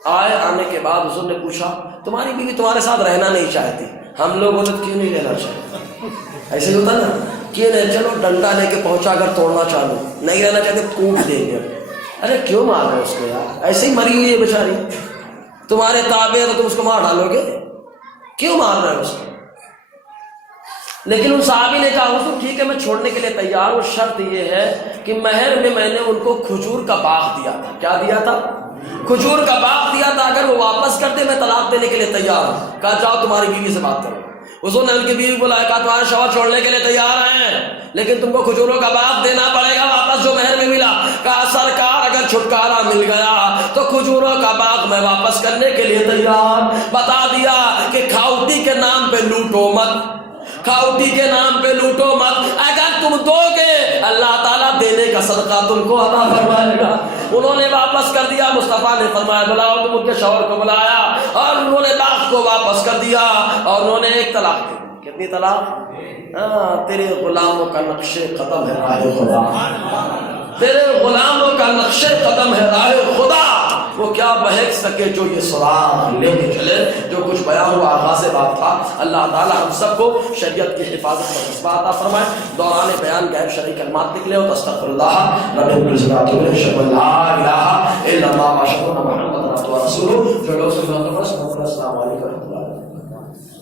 آنے کے بعد حضور نے پوچھا تمہاری بیوی تمہارے ساتھ رہنا نہیں چاہتی؟ ہم لوگ بولے کیوں نہیں رہنا چاہتے؟ ایسے ہی ہوتا نا، کیوں نہیں؟ چلو ڈنڈا لے کے پہنچا کر توڑنا چالو، نہیں رہنا چاہتے کوٹ دیں گے۔ ارے کیوں مار رہے اس کو یار؟ ایسے ہی مری ہوئی ہے بیچاری، تمہارے تابع ہے تو تم اس کو مار ڈالو گے، کیوں مار رہے ہو اس کو؟ لیکن ان صحابی نے کہا حضور ٹھیک ہے میں چھوڑنے کے لیے تیار ہوں، شرط یہ ہے کہ مہر میں نے ان کو کھجور کا باغ دیا تھا۔ کیا دیا تھا؟ کھجور کا باغ دیا تھا، اگر وہ واپس کر دے میں طلاق دینے کے لیے تیار ہوں۔ کہا جاؤ تمہاری بیوی سے بات کرو۔ حضور نے ان کی بیوی بلایا، کہا تمہارے شوہر چھوڑنے کے لیے تیار ہیں لیکن تم کو کھجوروں کا باغ دینا پڑے گا واپس جو مہر میں ملا۔ کہا سرکار اگر چھٹکارا مل گیا تو کھجوروں کا باغ میں واپس کرنے کے لیے تیار۔ بتا دیا کہ کھاؤٹی کے نام پہ لوٹو مت، کھاؤٹی کے نام پہ لوٹو مت، اگر تم دو گے اللہ تعالیٰ دینے کا صدقہ تم کو عطا فرمائے گا۔ انہوں نے واپس کر دیا، مصطفیٰ نے فرمایا بلاؤ، تم ان کے شوہر کو بلایا اور انہوں نے باغ کو واپس کر دیا اور انہوں نے ایک طلاق دی۔ کتنی طلاق؟ تیرے غلاموں کا نقش قدم ہے رائے خدا۔ تیرے غلاموں کا نقش قدم ہے راہ خدا، وہ کیا بہک سکے جو یہ سراغ لے کے چلے۔ جو کچھ بیان ہوا آغاز بات تھا، اللہ تعالی ہم سب کو شریعت کی حفاظت میں جذبہ عطا فرمائے۔ دوران بیان غیر شرعی کلمات نکلے ہو تو استغفر اللہ رب العزت اشهد ان لا الہ الا اللہ واشهد ان محمد عبدہ ورسولہ۔ جو لوگ سنت پر السلام علیکم ورحمۃ اللہ۔